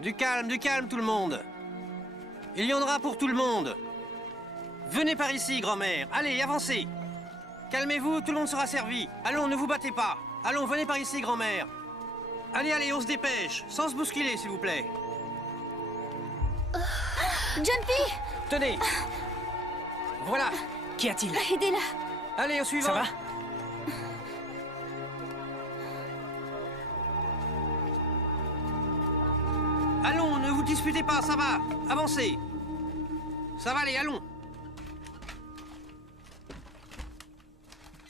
Du calme tout le monde. Il y en aura pour tout le monde. Venez par ici, grand-mère. Allez, avancez. Calmez-vous, tout le monde sera servi. Allons, ne vous battez pas. Allons, venez par ici, grand-mère. Allez, on se dépêche. Sans se bousculer, s'il vous plaît. Jumpy! Tenez. Voilà. Qu'y a-t-il? Aidez-la. Allez, au suivant. Ça va? Allons, ne vous disputez pas, ça va. Avancez. Ça va aller, allons.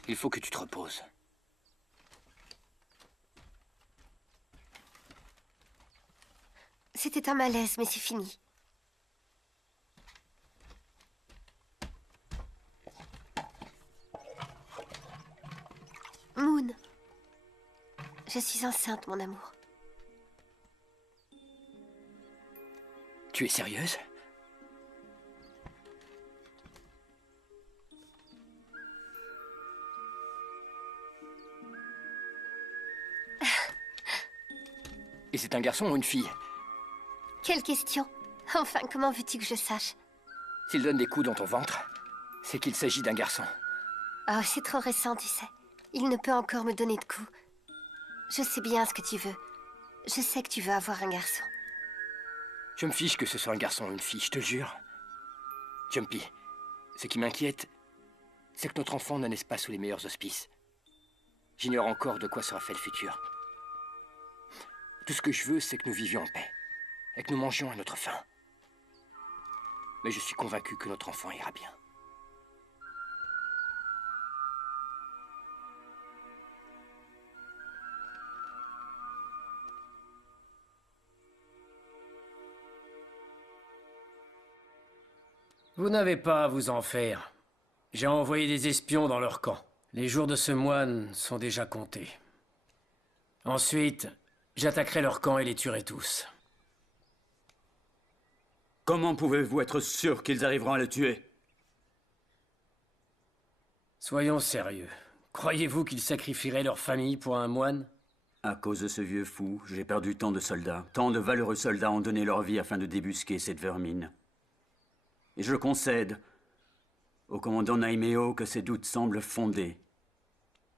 Il faut que tu te reposes. C'était un malaise, mais c'est fini. Moon. Je suis enceinte, mon amour. Tu es sérieuse? Et c'est un garçon ou une fille? Quelle question? Enfin, comment veux-tu que je sache? S'il donne des coups dans ton ventre, c'est qu'il s'agit d'un garçon. Oh, c'est trop récent, tu sais. Il ne peut encore me donner de coups. Je sais bien ce que tu veux. Je sais que tu veux avoir un garçon. Je me fiche que ce soit un garçon ou une fille, je te jure. Jumpy, ce qui m'inquiète, c'est que notre enfant ne naisse pas sous les meilleurs auspices. J'ignore encore de quoi sera fait le futur. Tout ce que je veux, c'est que nous vivions en paix, et que nous mangions à notre faim. Mais je suis convaincu que notre enfant ira bien. Vous n'avez pas à vous en faire. J'ai envoyé des espions dans leur camp. Les jours de ce moine sont déjà comptés. Ensuite, j'attaquerai leur camp et les tuerai tous. Comment pouvez-vous être sûr qu'ils arriveront à le tuer? Soyons sérieux. Croyez-vous qu'ils sacrifieraient leur famille pour un moine? À cause de ce vieux fou, j'ai perdu tant de soldats. Tant de valeureux soldats ont donné leur vie afin de débusquer cette vermine. Et je concède au commandant Naimeo que ses doutes semblent fondés.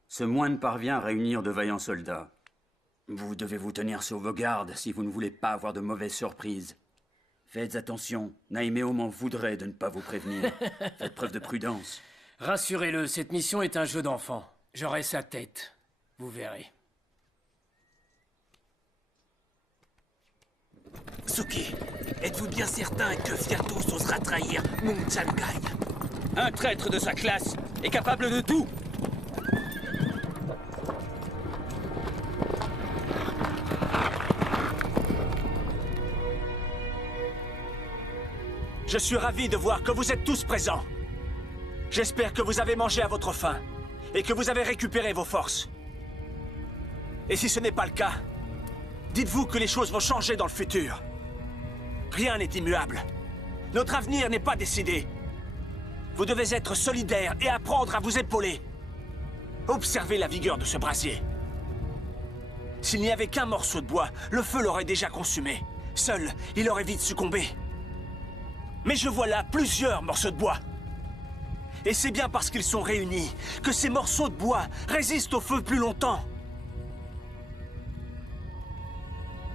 Ce moine parvient à réunir de vaillants soldats. Vous devez vous tenir sur vos gardes si vous ne voulez pas avoir de mauvaises surprises. Faites attention, Naimeo m'en voudrait de ne pas vous prévenir. Faites preuve de prudence. Rassurez-le, cette mission est un jeu d'enfant. J'aurai sa tête. Vous verrez. Satsuki, êtes-vous bien certain que Fiertos osera trahir Mung Chankai? Un traître de sa classe est capable de tout. Je suis ravi de voir que vous êtes tous présents. J'espère que vous avez mangé à votre faim et que vous avez récupéré vos forces. Et si ce n'est pas le cas, dites-vous que les choses vont changer dans le futur. Rien n'est immuable. Notre avenir n'est pas décidé. Vous devez être solidaires et apprendre à vous épauler. Observez la vigueur de ce brasier. S'il n'y avait qu'un morceau de bois, le feu l'aurait déjà consumé. Seul, il aurait vite succombé. Mais je vois là plusieurs morceaux de bois. Et c'est bien parce qu'ils sont réunis que ces morceaux de bois résistent au feu plus longtemps.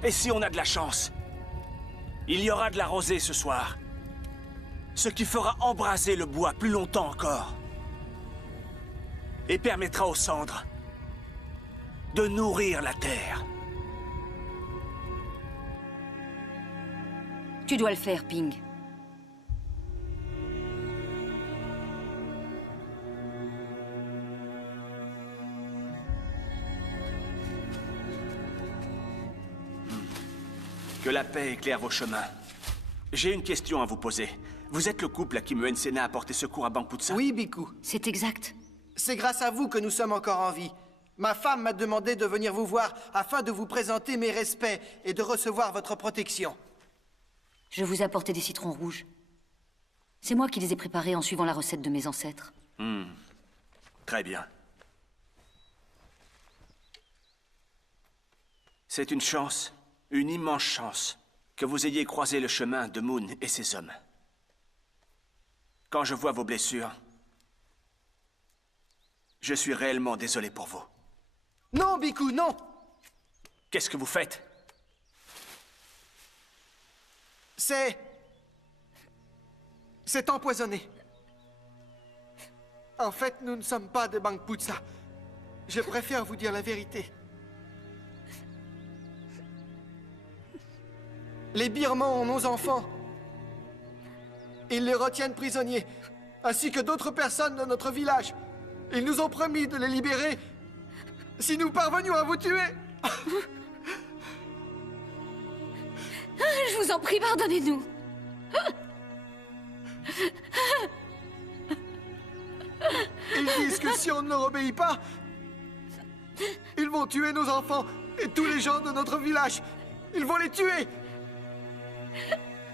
Et si on a de la chance, il y aura de la rosée ce soir. Ce qui fera embraser le bois plus longtemps encore. Et permettra aux cendres de nourrir la terre. Tu dois le faire, Ping. Que la paix éclaire vos chemins. J'ai une question à vous poser. Vous êtes le couple à qui Muen Sena a porté secours à Bangputsa? Oui, Biku. C'est exact. C'est grâce à vous que nous sommes encore en vie. Ma femme m'a demandé de venir vous voir afin de vous présenter mes respects et de recevoir votre protection. Je vous ai apporté des citrons rouges. C'est moi qui les ai préparés en suivant la recette de mes ancêtres. Très bien. C'est une chance, une immense chance, que vous ayez croisé le chemin de Moon et ses hommes. Quand je vois vos blessures, je suis réellement désolé pour vous. Non, Biku, non! Qu'est-ce que vous faites? C'est empoisonné. En fait, nous ne sommes pas de Bangputsa. Je préfère vous dire la vérité. Les Birmans ont nos enfants. Ils les retiennent prisonniers, ainsi que d'autres personnes de notre village. Ils nous ont promis de les libérer si nous parvenions à vous tuer. Je vous en prie, pardonnez-nous. Ils disent que si on ne leur obéit pas, ils vont tuer nos enfants et tous les gens de notre village. Ils vont les tuer.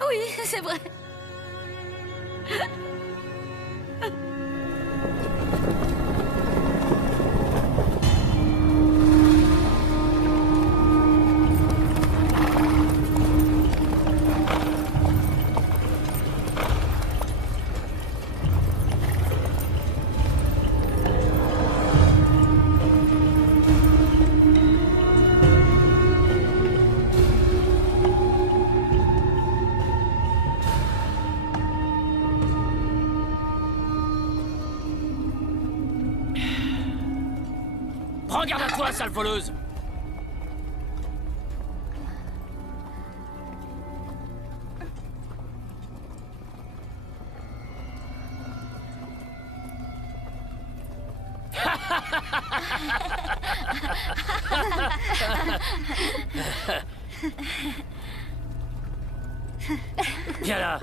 Oui, c'est vrai. Prends garde à toi, sale voleuse! Viens là!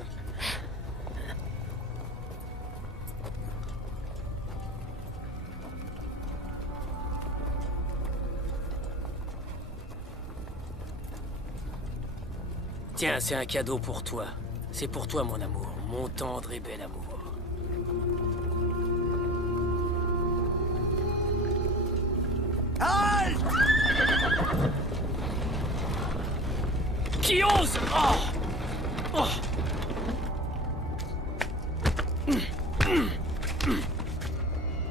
Tiens, c'est un cadeau pour toi. C'est pour toi, mon amour. Mon tendre et bel amour. Halte! Qui ose? Oh! Oh!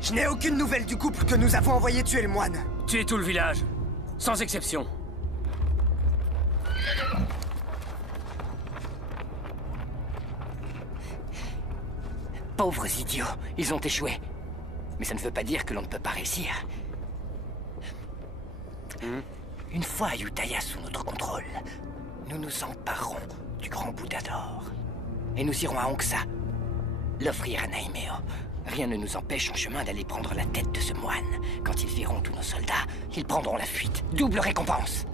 Je n'ai aucune nouvelle du couple que nous avons envoyé tuer le moine. Tuer tout le village. Sans exception. Pauvres idiots, ils ont échoué. Mais ça ne veut pas dire que l'on ne peut pas réussir. Une fois Ayutthaya sous notre contrôle, nous nous emparerons du grand Bouddha d'or. Et nous irons à Hongsa, l'offrir à Naimeo. Rien ne nous empêche en chemin d'aller prendre la tête de ce moine. Quand ils verront tous nos soldats, ils prendront la fuite. Double récompense.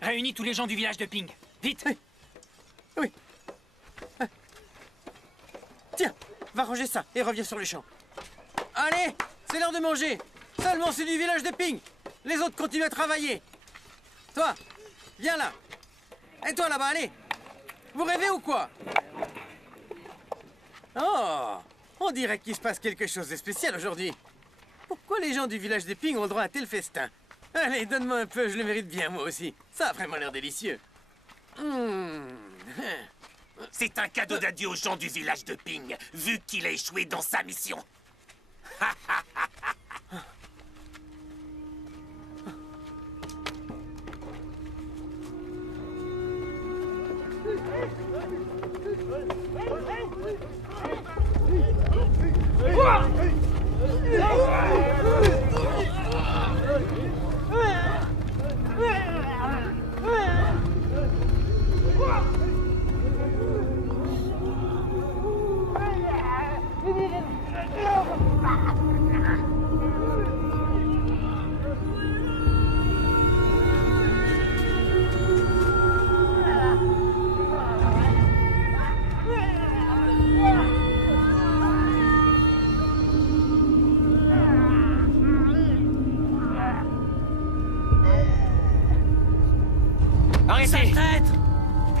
Réunis tous les gens du village de Ping. Vite. Oui. Tiens, va ranger ça et reviens sur le champ. Allez, c'est l'heure de manger. Seulement c'est du village de Ping. Les autres continuent à travailler. Toi, viens là. Et toi là-bas, allez. Vous rêvez ou quoi? Oh, on dirait qu'il se passe quelque chose de spécial aujourd'hui. Pourquoi les gens du village de Ping ont le droit à tel festin? Allez, donne-moi un peu, je le mérite bien moi aussi. Ça a vraiment l'air délicieux. C'est un cadeau d'adieu aux gens du village de Ping, vu qu'il a échoué dans sa mission. Arrêtez! Traître!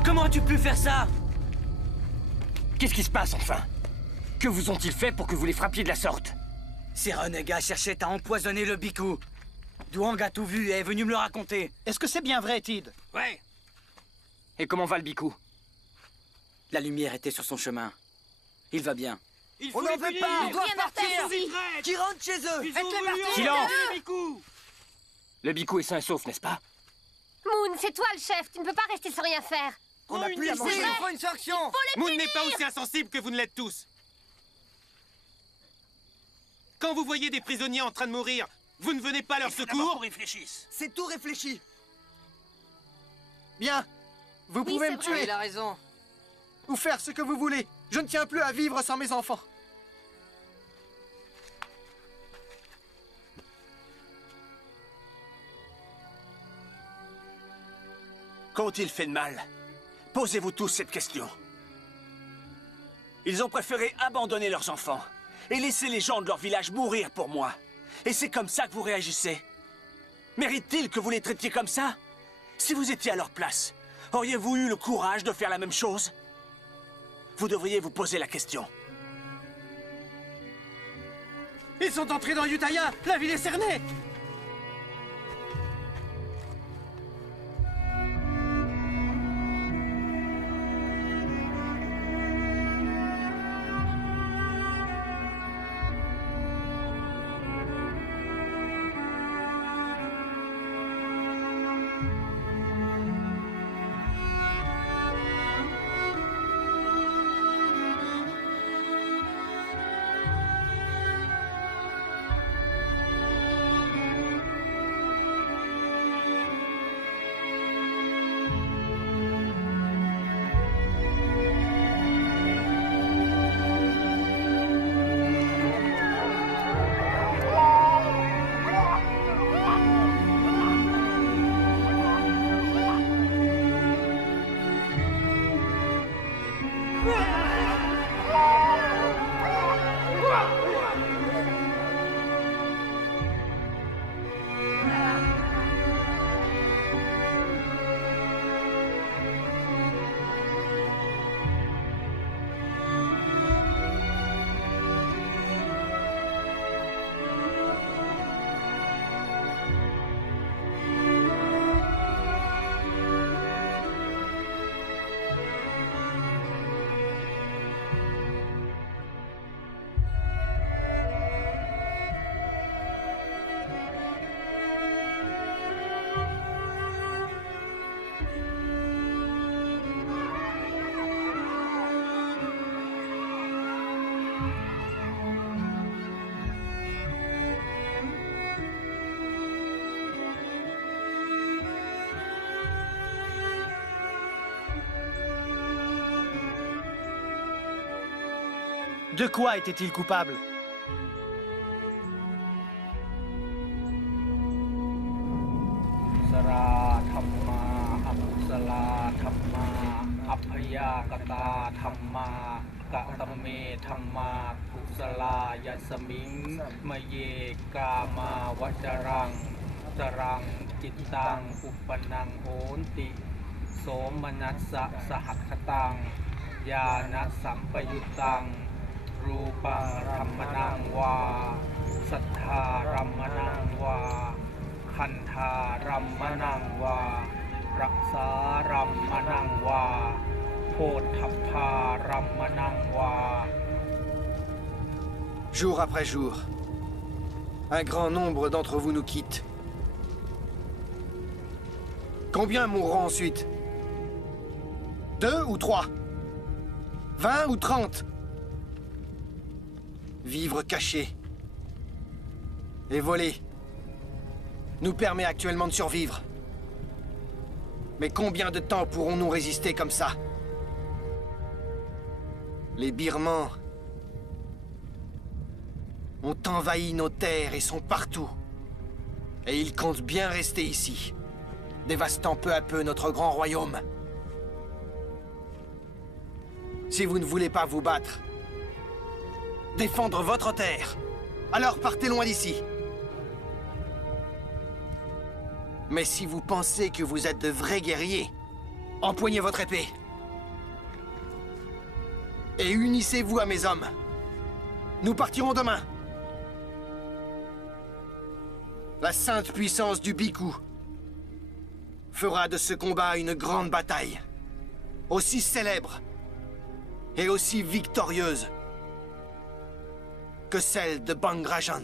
Comment as-tu pu faire ça? Qu'est-ce qui se passe enfin? Que vous ont-ils fait pour que vous les frappiez de la sorte? Ces renégats cherchaient à empoisonner le Biku. Douang a tout vu et est venu me le raconter. Est-ce que c'est bien vrai, Tid? Ouais. Et comment va le Biku? La lumière était sur son chemin. Il va bien. On n'en veut pas! Ils doivent partir! Qui rentrent chez eux! Faites-les partir! Silence! Le Biku est sain et sauf, n'est-ce pas? Moon, c'est toi le chef, tu ne peux pas rester sans rien faire. On n'a plus à manger! Il faut une sanction! Moon n'est pas aussi insensible que vous ne l'êtes tous. Quand vous voyez des prisonniers en train de mourir, vous ne venez pas à leur secours? C'est tout réfléchi. Bien. Vous pouvez me tuer. Il a raison. Ou faire ce que vous voulez. Je ne tiens plus à vivre sans mes enfants. Qu'ont-ils fait de mal? Posez-vous tous cette question. Ils ont préféré abandonner leurs enfants et laisser les gens de leur village mourir pour moi. Et c'est comme ça que vous réagissez? Mérite-t-il que vous les traitiez comme ça? Si vous étiez à leur place, auriez-vous eu le courage de faire la même chose? Vous devriez vous poser la question. Ils sont entrés dans Yutaya. La ville est cernée. De quoi était-il coupable? Jour après jour, un grand nombre d'entre vous nous quittent. Combien mourront ensuite? 2 ou 3? 20 ou 30? Vivre caché et voler nous permet actuellement de survivre. Mais combien de temps pourrons-nous résister comme ça? Les Birmans ont envahi nos terres et sont partout. Et ils comptent bien rester ici, dévastant peu à peu notre grand royaume. Si vous ne voulez pas vous battre, défendre votre terre, alors partez loin d'ici. Mais si vous pensez que vous êtes de vrais guerriers, empoignez votre épée. Et unissez-vous à mes hommes. Nous partirons demain. La sainte puissance du Bhikkhu fera de ce combat une grande bataille, aussi célèbre et aussi victorieuse que celle de Bangrajan.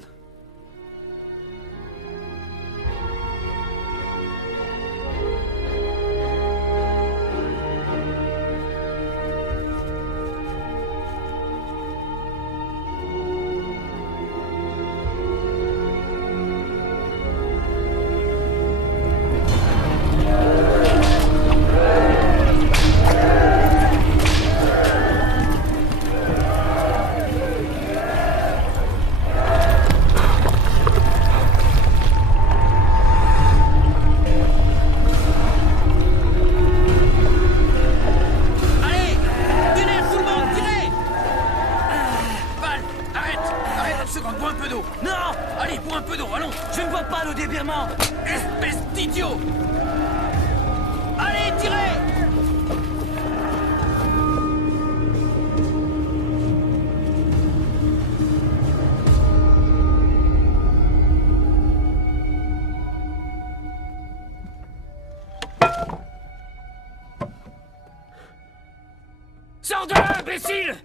Sors de là, imbécile!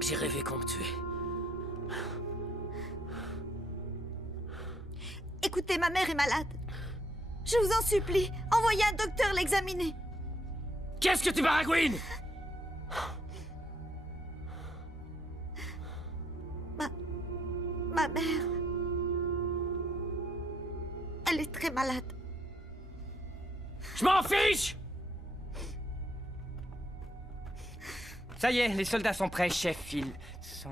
J'ai rêvé qu'on me tuait. Écoutez, ma mère est malade. Je vous en supplie, envoyez un docteur l'examiner. Qu'est-ce que tu baragouines? Ma mère... Elle est très malade. Je m'en fiche! Ça y est, les soldats sont prêts, chef. Ils sont...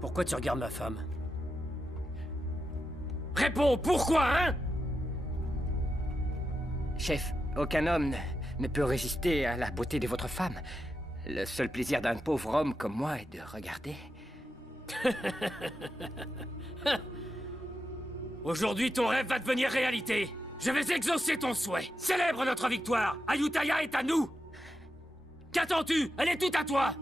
Pourquoi tu regardes ma femme? Réponds, pourquoi, hein? Chef, aucun homme ne peut résister à la beauté de votre femme. Le seul plaisir d'un pauvre homme comme moi est de regarder. Aujourd'hui, ton rêve va devenir réalité. Je vais exaucer ton souhait. Célèbre notre victoire. Ayutthaya est à nous. Qu'attends-tu? Elle est toute à toi.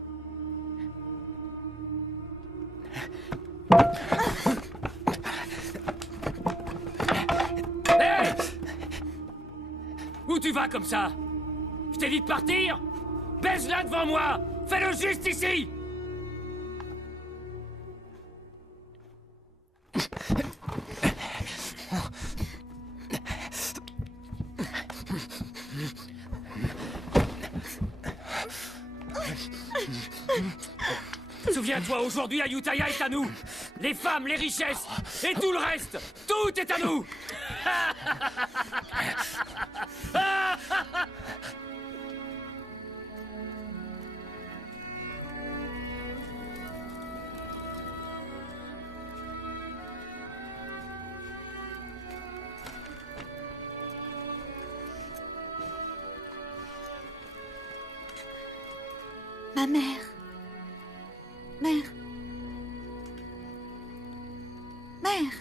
Hey! Où tu vas comme ça? Je t'ai dit de partir? Baise-la devant moi! Fais-le juste ici! Souviens-toi, aujourd'hui, Ayutthaya est à nous. Les femmes, les richesses et tout le reste. Tout est à nous. Ma mère. Mère. Mère.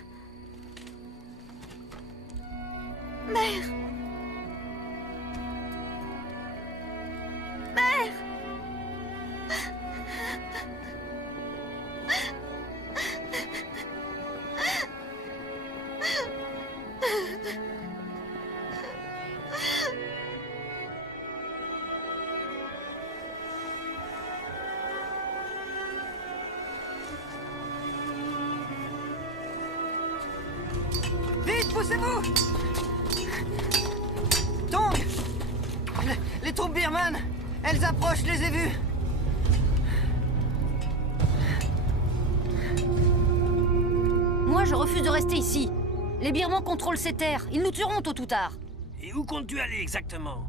Mère. Mère. Vite, poussez-vous! Tong! Les troupes birmanes! Elles approchent, je les ai vues! Moi, je refuse de rester ici. Les Birmans contrôlent ces terres. Ils nous tueront tôt ou tard. Et où comptes-tu aller exactement?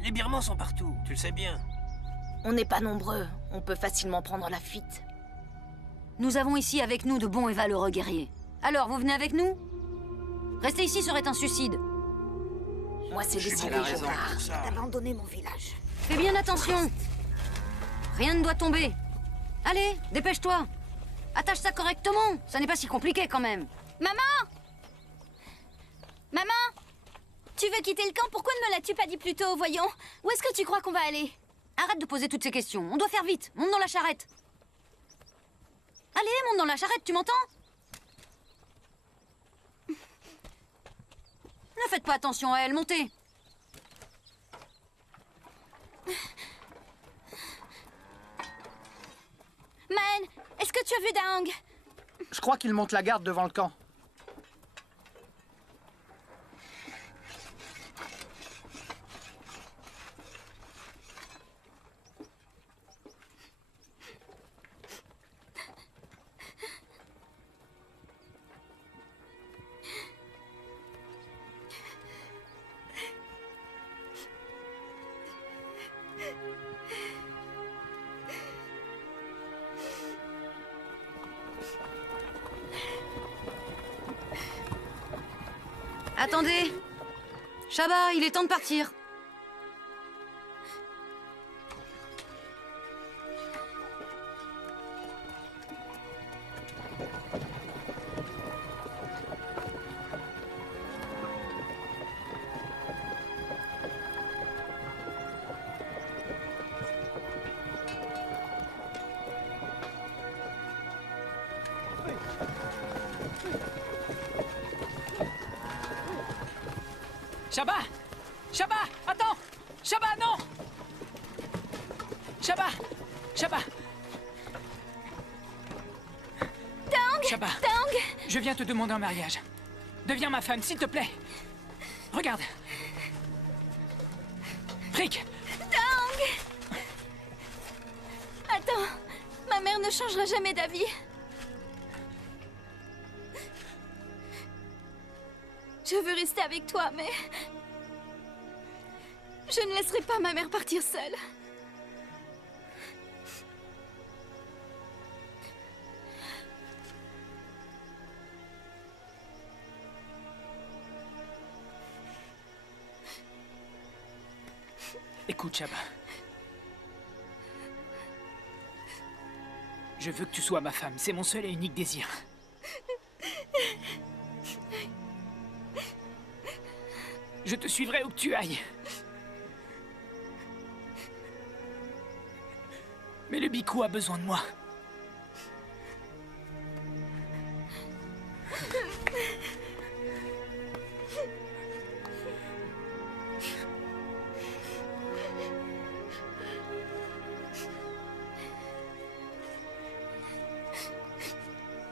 Les Birmans sont partout, tu le sais bien. On n'est pas nombreux. On peut facilement prendre la fuite. Nous avons ici avec nous de bons et valeureux guerriers. Alors, vous venez avec nous? Rester ici serait un suicide. Moi, c'est décidé, je pars. D'abandonner mon village. Fais bien attention. Rien ne doit tomber. Allez, dépêche-toi. Attache ça correctement. Ça n'est pas si compliqué quand même. Maman! Maman! Tu veux quitter le camp? Pourquoi ne me l'as-tu pas dit plus tôt, voyons? Où est-ce que tu crois qu'on va aller? Arrête de poser toutes ces questions. On doit faire vite. Monte dans la charrette. Allez, monte dans la charrette, tu m'entends? Ne faites pas attention à elle, montez. Man, est-ce que tu as vu Daang? Je crois qu'il monte la garde devant le camp. Attendez. Shaba, il est temps de partir. Shaba! Shaba! Attends! Shaba, non! Shaba! Shaba! Daang! Shaba! Daang! Je viens te demander en mariage. Deviens ma femme, s'il te plaît. Regarde. Rick! Daang! Attends, ma mère ne changera jamais d'avis. Je veux rester avec toi, mais... je ne laisserai pas ma mère partir seule. Écoute, Shaba. Je veux que tu sois ma femme. C'est mon seul et unique désir. Je te suivrai où que tu ailles. Mais le Bhikkhu a besoin de moi.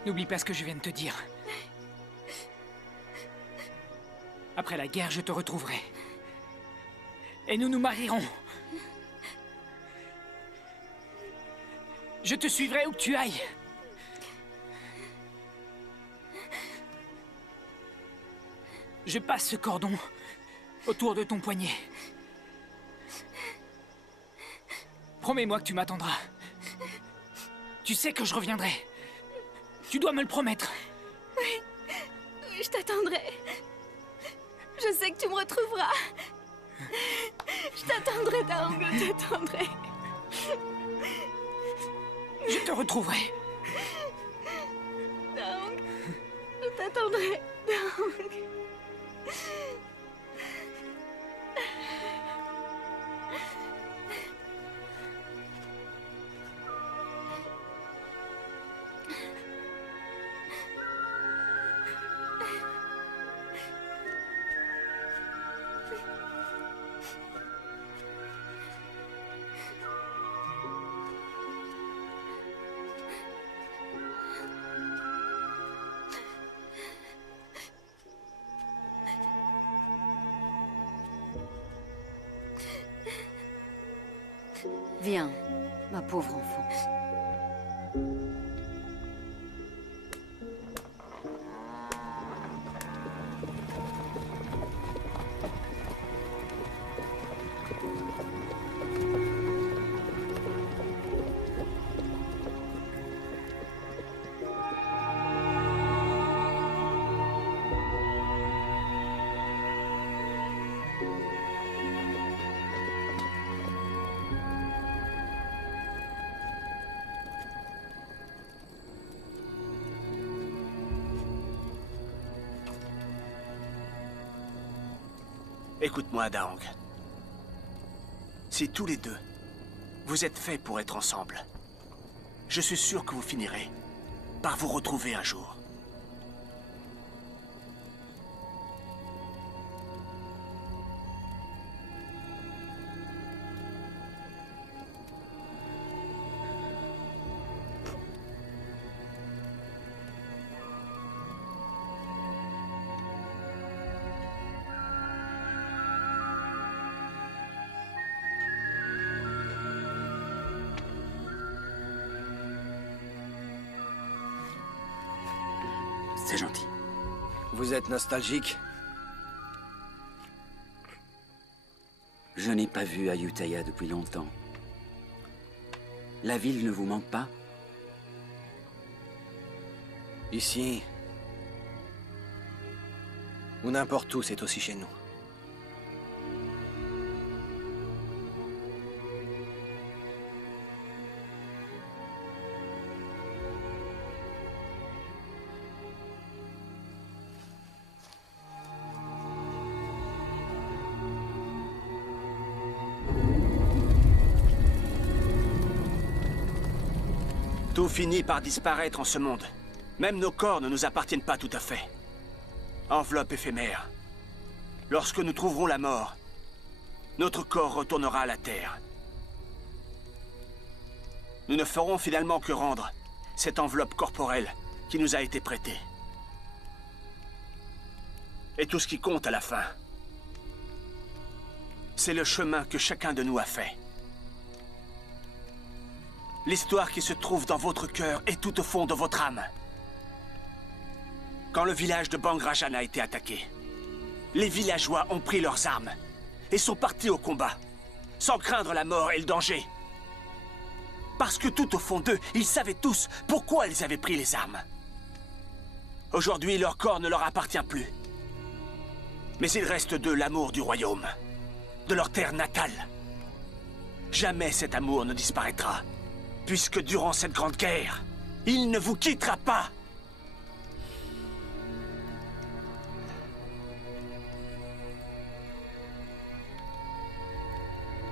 N'oublie pas ce que je viens de te dire. Après la guerre, je te retrouverai. Et nous nous marierons. Je te suivrai où que tu ailles. Je passe ce cordon autour de ton poignet. Promets-moi que tu m'attendras. Tu sais que je reviendrai. Tu dois me le promettre. Oui, je t'attendrai. Je sais que tu me retrouveras. Je t'attendrai, Daong, je t'attendrai. Je te retrouverai. Daong, je t'attendrai, Daong. Viens, ma pauvre enfant. Écoute-moi, Daong. Si tous les deux, vous êtes faits pour être ensemble, je suis sûr que vous finirez par vous retrouver un jour. C'est gentil. Vous êtes nostalgique? Je n'ai pas vu Ayutthaya depuis longtemps. La ville ne vous manque pas? Ici, ou n'importe où, c'est aussi chez nous. Tout finit par disparaître en ce monde. Même nos corps ne nous appartiennent pas tout à fait. Enveloppe éphémère. Lorsque nous trouverons la mort, notre corps retournera à la Terre. Nous ne ferons finalement que rendre cette enveloppe corporelle qui nous a été prêtée. Et tout ce qui compte à la fin, c'est le chemin que chacun de nous a fait. L'histoire qui se trouve dans votre cœur est tout au fond de votre âme. Quand le village de Bangrajan a été attaqué, les villageois ont pris leurs armes et sont partis au combat, sans craindre la mort et le danger. Parce que tout au fond d'eux, ils savaient tous pourquoi ils avaient pris les armes. Aujourd'hui, leur corps ne leur appartient plus. Mais il reste d'eux l'amour du royaume, de leur terre natale. Jamais cet amour ne disparaîtra. Puisque durant cette grande guerre, il ne vous quittera pas.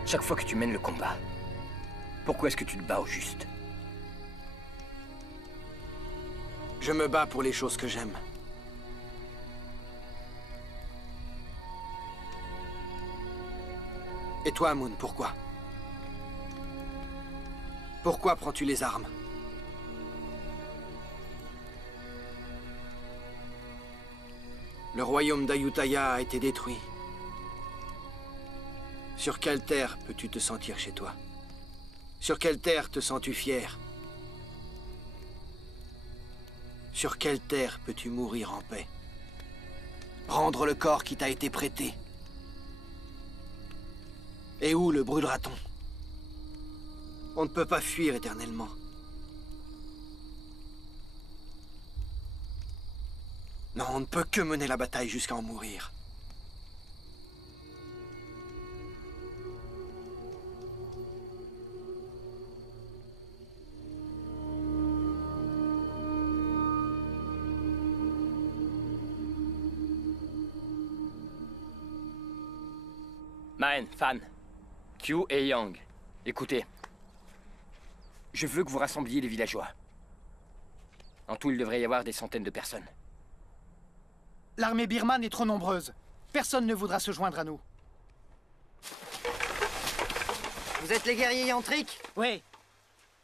Chaque fois que tu mènes le combat, pourquoi est-ce que tu te bats au juste? Je me bats pour les choses que j'aime. Et toi, Moon, pourquoi? Pourquoi prends-tu les armes? Le royaume d'Ayutthaya a été détruit. Sur quelle terre peux-tu te sentir chez toi? Sur quelle terre te sens-tu fier Sur quelle terre peux-tu mourir en paix? Rendre le corps qui t'a été prêté? Et où le brûlera-t-on? On ne peut pas fuir éternellement. Non, on ne peut que mener la bataille jusqu'à en mourir. Maen, Fan, Q et Yang, écoutez. Je veux que vous rassembliez les villageois. En tout, il devrait y avoir des centaines de personnes. L'armée birmane est trop nombreuse. Personne ne voudra se joindre à nous. Vous êtes les guerriers yantriques? Oui.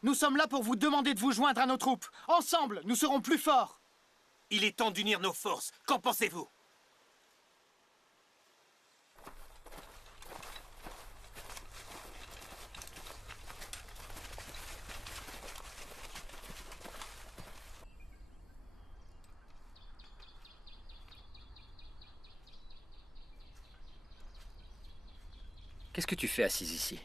Nous sommes là pour vous demander de vous joindre à nos troupes. Ensemble, nous serons plus forts. Il est temps d'unir nos forces. Qu'en pensez-vous? Qu'est-ce que tu fais assise ici?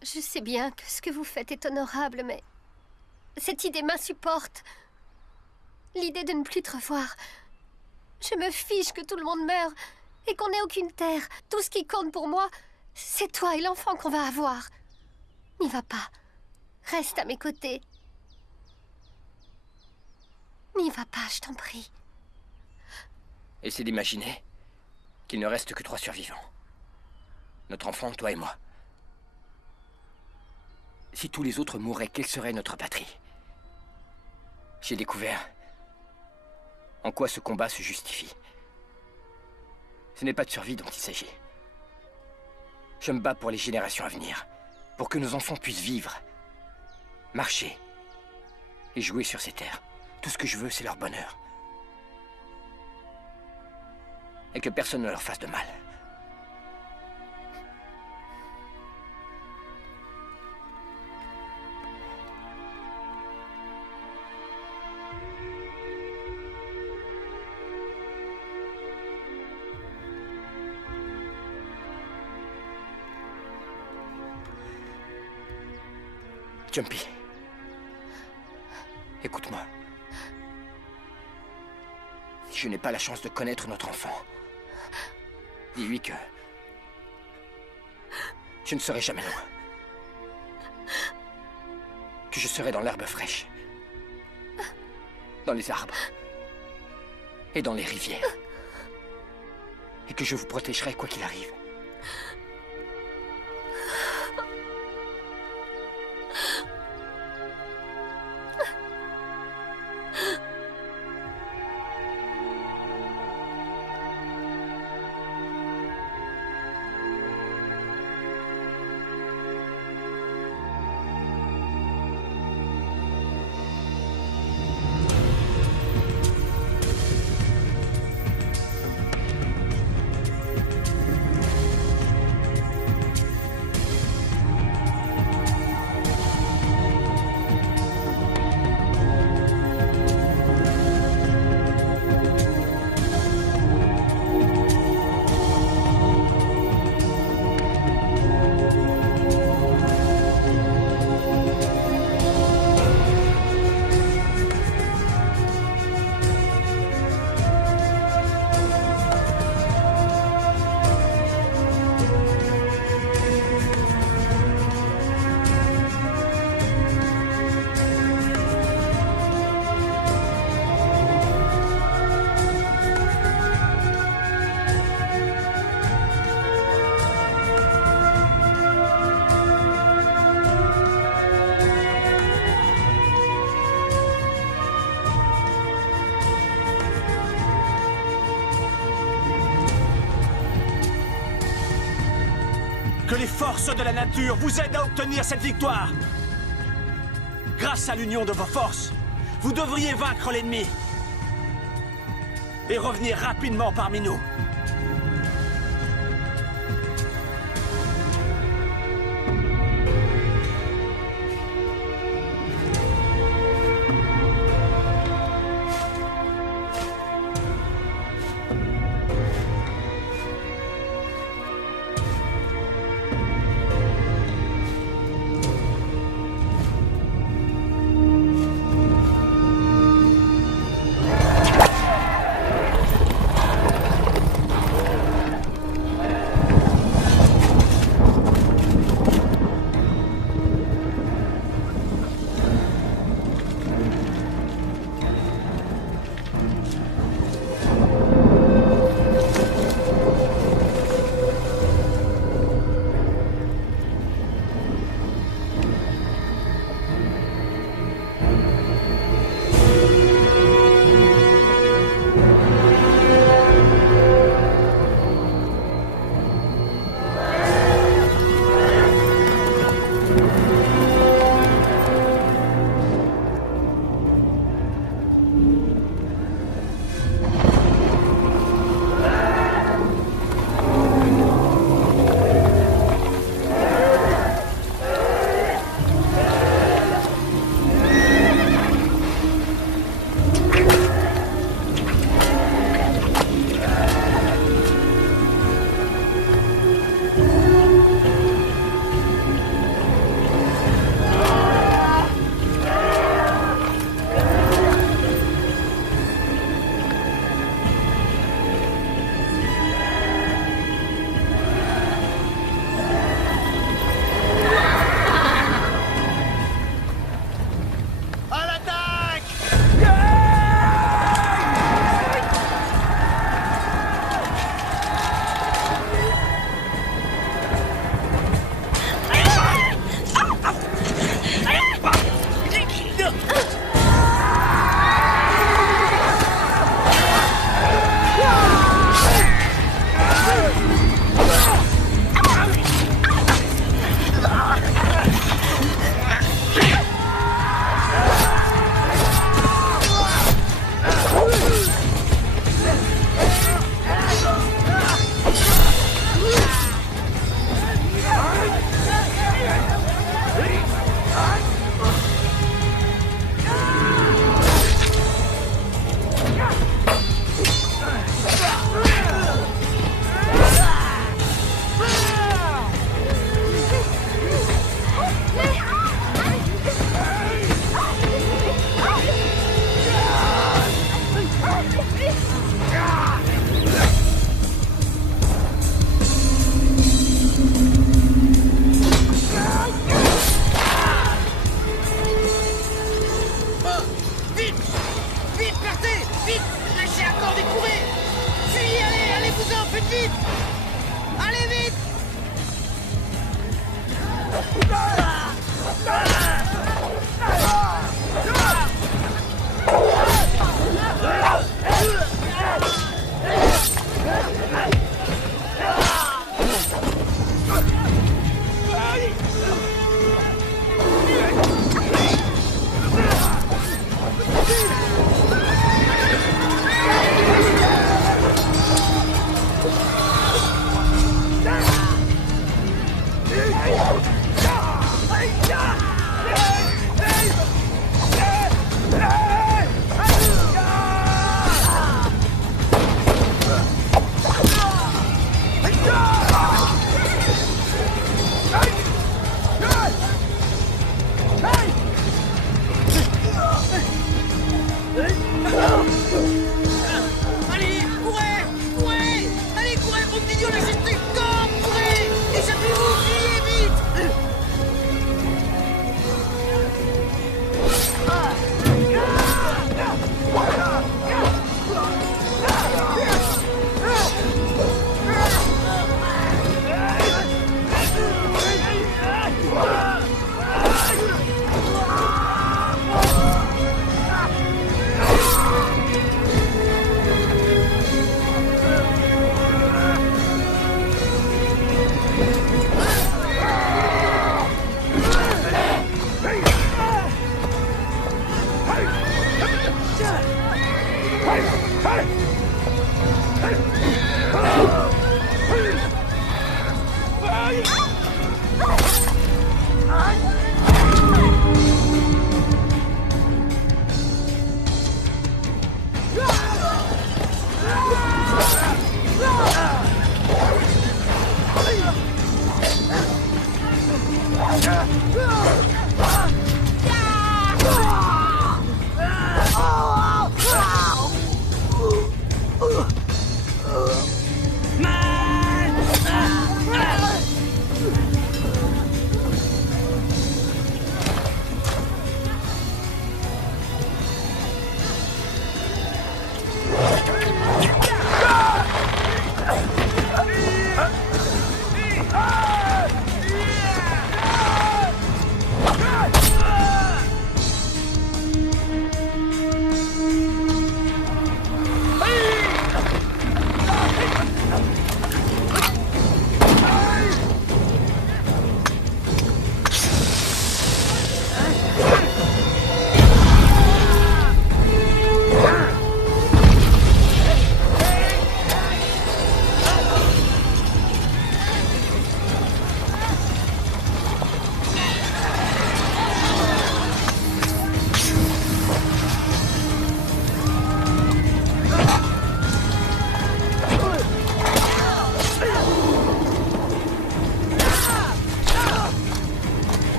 Je sais bien que ce que vous faites est honorable, mais cette idée m'insupporte. L'idée de ne plus te revoir. Je me fiche que tout le monde meure et qu'on n'ait aucune terre. Tout ce qui compte pour moi, c'est toi et l'enfant qu'on va avoir. N'y va pas. Reste à mes côtés. N'y va pas, je t'en prie. Essaie d'imaginer qu'il ne reste que 3 survivants. Notre enfant, toi et moi. Si tous les autres mouraient, quelle serait notre patrie? J'ai découvert en quoi ce combat se justifie. Ce n'est pas de survie dont il s'agit. Je me bats pour les générations à venir, pour que nos enfants puissent vivre, marcher et jouer sur ces terres. Tout ce que je veux, c'est leur bonheur. Et que personne ne leur fasse de mal. Jumpy, écoute-moi. Si je n'ai pas la chance de connaître notre enfant, dis-lui que je ne serai jamais loin. Que je serai dans l'herbe fraîche, dans les arbres et dans les rivières. Et que je vous protégerai quoi qu'il arrive. Que les forces de la nature vous aident à obtenir cette victoire. Grâce à l'union de vos forces, vous devriez vaincre l'ennemi. et revenir rapidement parmi nous.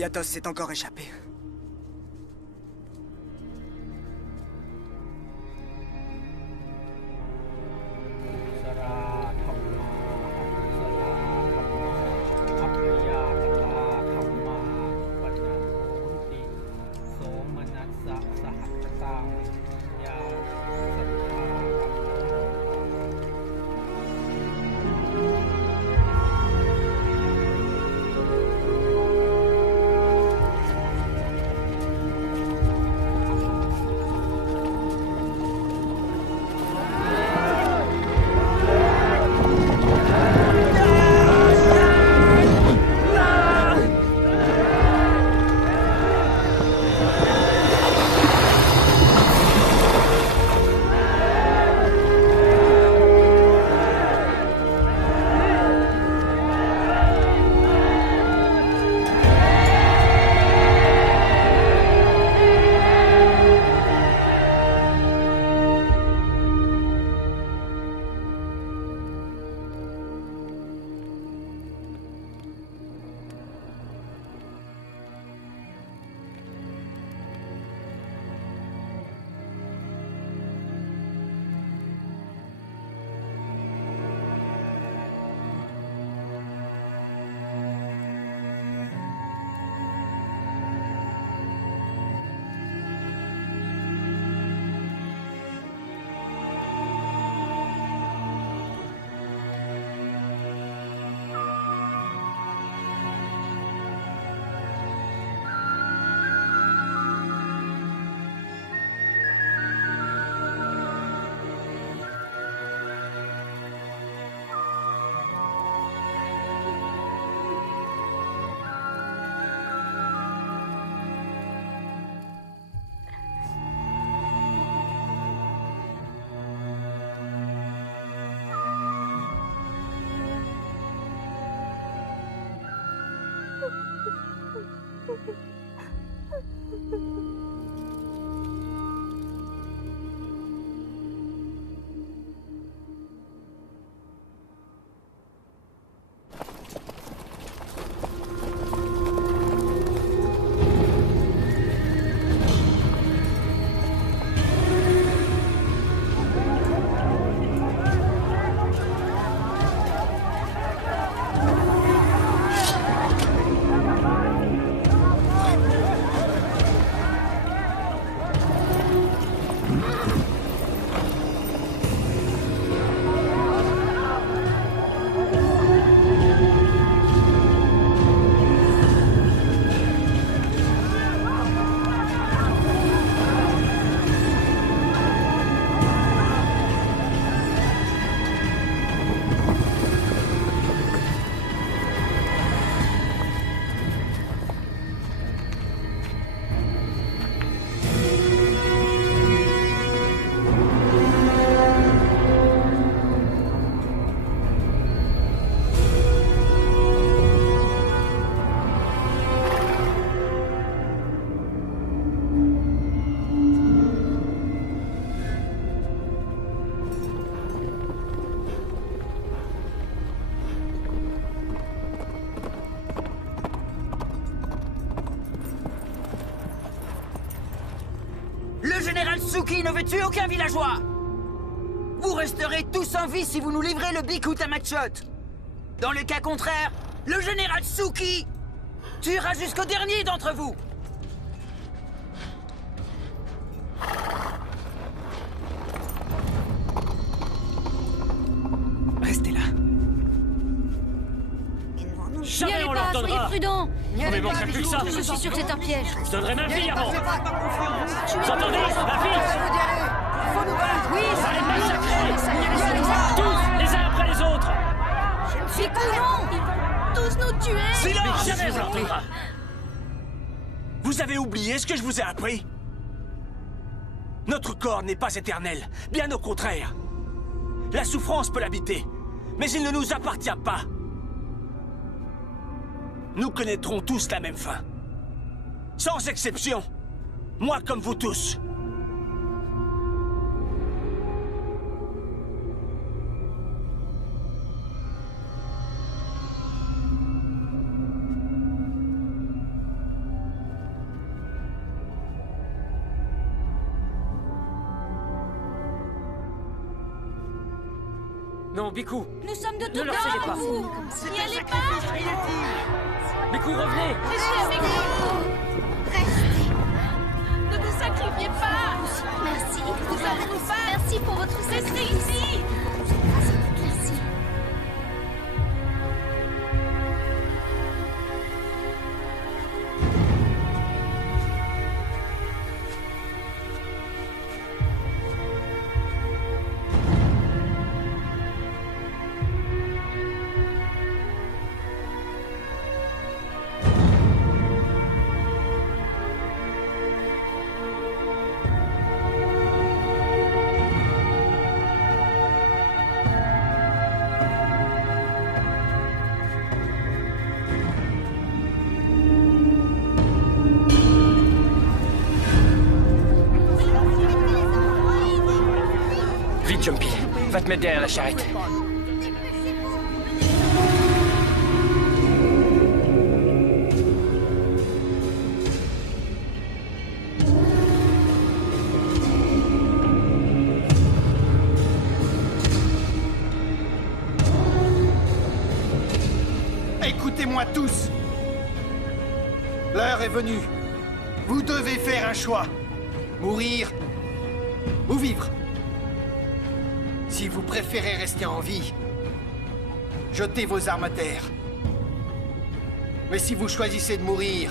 Viatos s'est encore échappé. Le général Suki ne veut tuer aucun villageois! Vous resterez tous en vie si vous nous livrez le Bikut à Matchot. Dans le cas contraire, le général Suki tuera jusqu'au dernier d'entre vous! Restez là. Jamais on leur donnera. Soyez prudents. Vous ne manquerez plus que ça. Je suis sûr que c'est un piège. Je donnerai ma fille avant. Vous entendez? Ma fille. Oui, ça les massacrer. Tous, les uns après les autres. Bikut, non! Ils vont tous nous tuer! Silence! Mais jamais on leur donnera. Vous avez oublié ce que je vous ai appris? Notre corps n'est pas éternel, bien au contraire. La souffrance peut l'habiter, mais il ne nous appartient pas. Nous connaîtrons tous la même fin. Sans exception. Moi comme vous tous. Non, Biku. Nous sommes de Ne tout leur cœur cédez avec pas. vous! N'y allez pas! Biku, revenez. Restez avec nous! Restez! Ne vous sacrifiez pas! Merci. Nous allons nous faire! Merci pour votre restez ici! Merci. Vite, Jumpy. Va te mettre derrière la charrette. Écoutez-moi tous. L'heure est venue. Vous devez faire un choix. Mourir ou vivre. Si vous préférez rester en vie, jetez vos armes à terre. Mais si vous choisissez de mourir,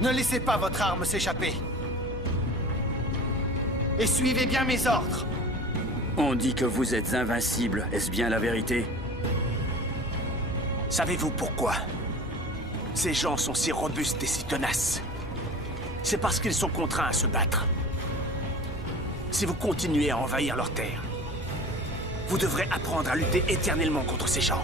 ne laissez pas votre arme s'échapper. Et suivez bien mes ordres. On dit que vous êtes invincible. Est-ce bien la vérité? Savez-vous pourquoi ces gens sont si robustes et si tenaces? C'est parce qu'ils sont contraints à se battre. Si vous continuez à envahir leurs terres, vous devrez apprendre à lutter éternellement contre ces gens.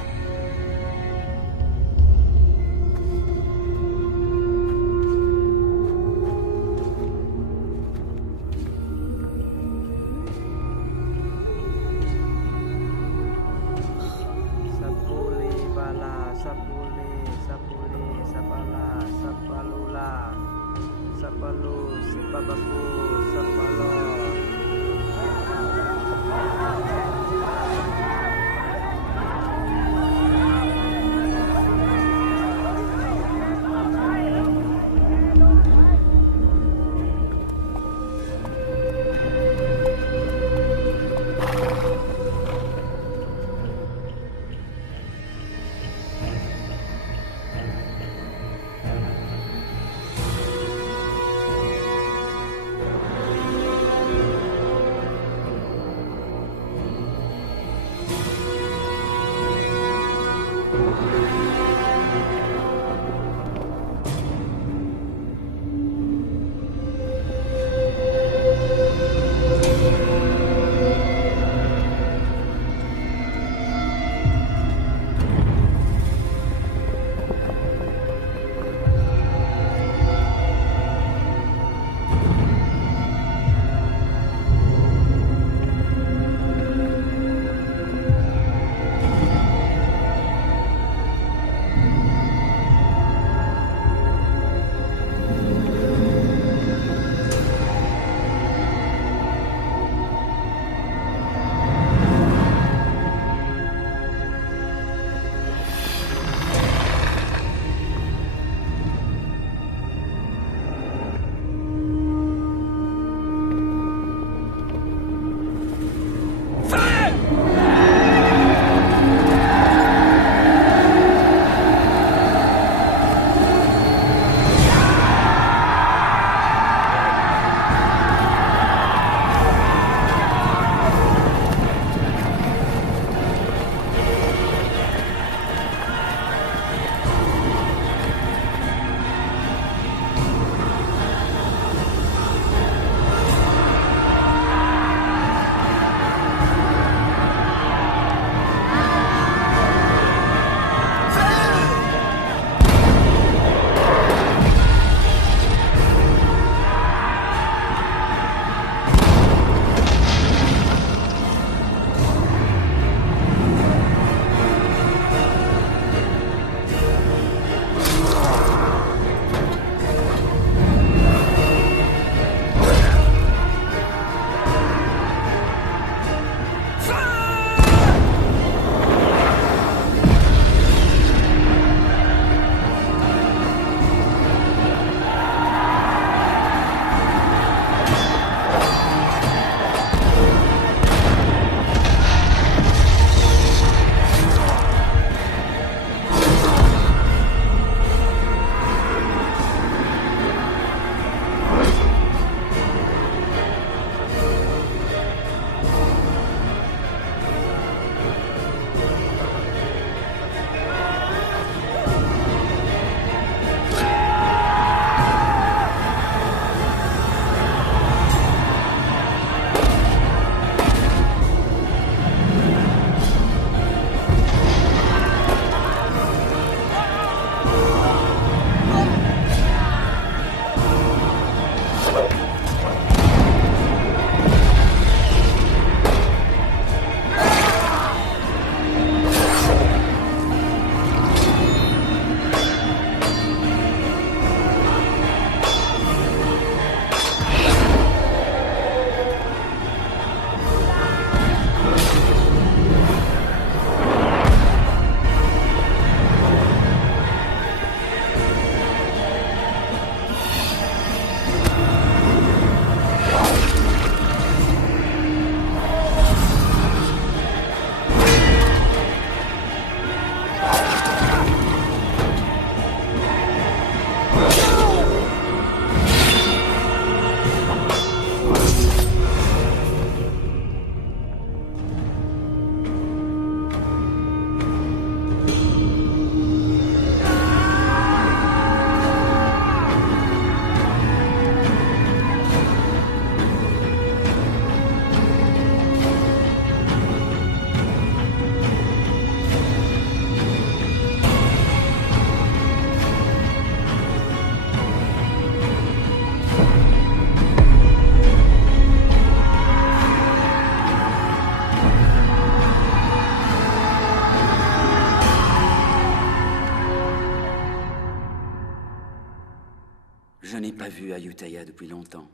Je n'ai pas vu Ayutthaya depuis longtemps.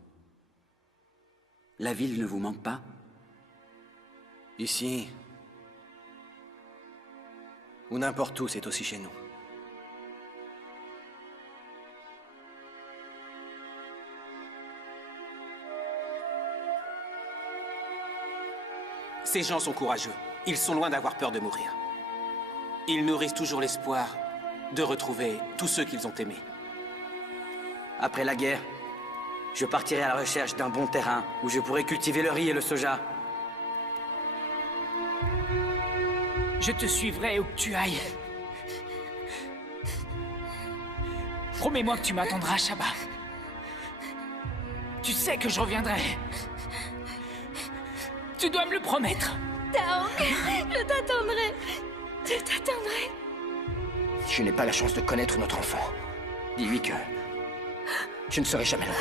La ville ne vous manque pas? Ici, ou n'importe où, c'est aussi chez nous. Ces gens sont courageux. Ils sont loin d'avoir peur de mourir. Ils nourrissent toujours l'espoir de retrouver tous ceux qu'ils ont aimés. Après la guerre, je partirai à la recherche d'un bon terrain où je pourrai cultiver le riz et le soja. Je te suivrai où que tu ailles. Promets-moi que tu m'attendras, Shaba. Tu sais que je reviendrai. Tu dois me le promettre. Taong, je t'attendrai. Je t'attendrai. Je n'ai pas la chance de connaître notre enfant. Dis-lui que je ne serai jamais loin.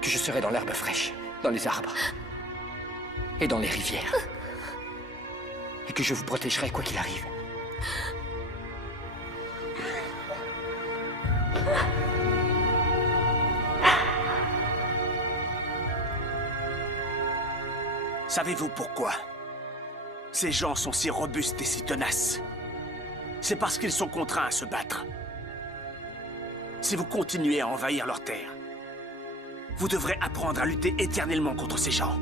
Que je serai dans l'herbe fraîche, dans les arbres et dans les rivières. Et que je vous protégerai quoi qu'il arrive. Savez-vous pourquoi ces gens sont si robustes et si tenaces? C'est parce qu'ils sont contraints à se battre. Si vous continuez à envahir leurs terres, vous devrez apprendre à lutter éternellement contre ces gens.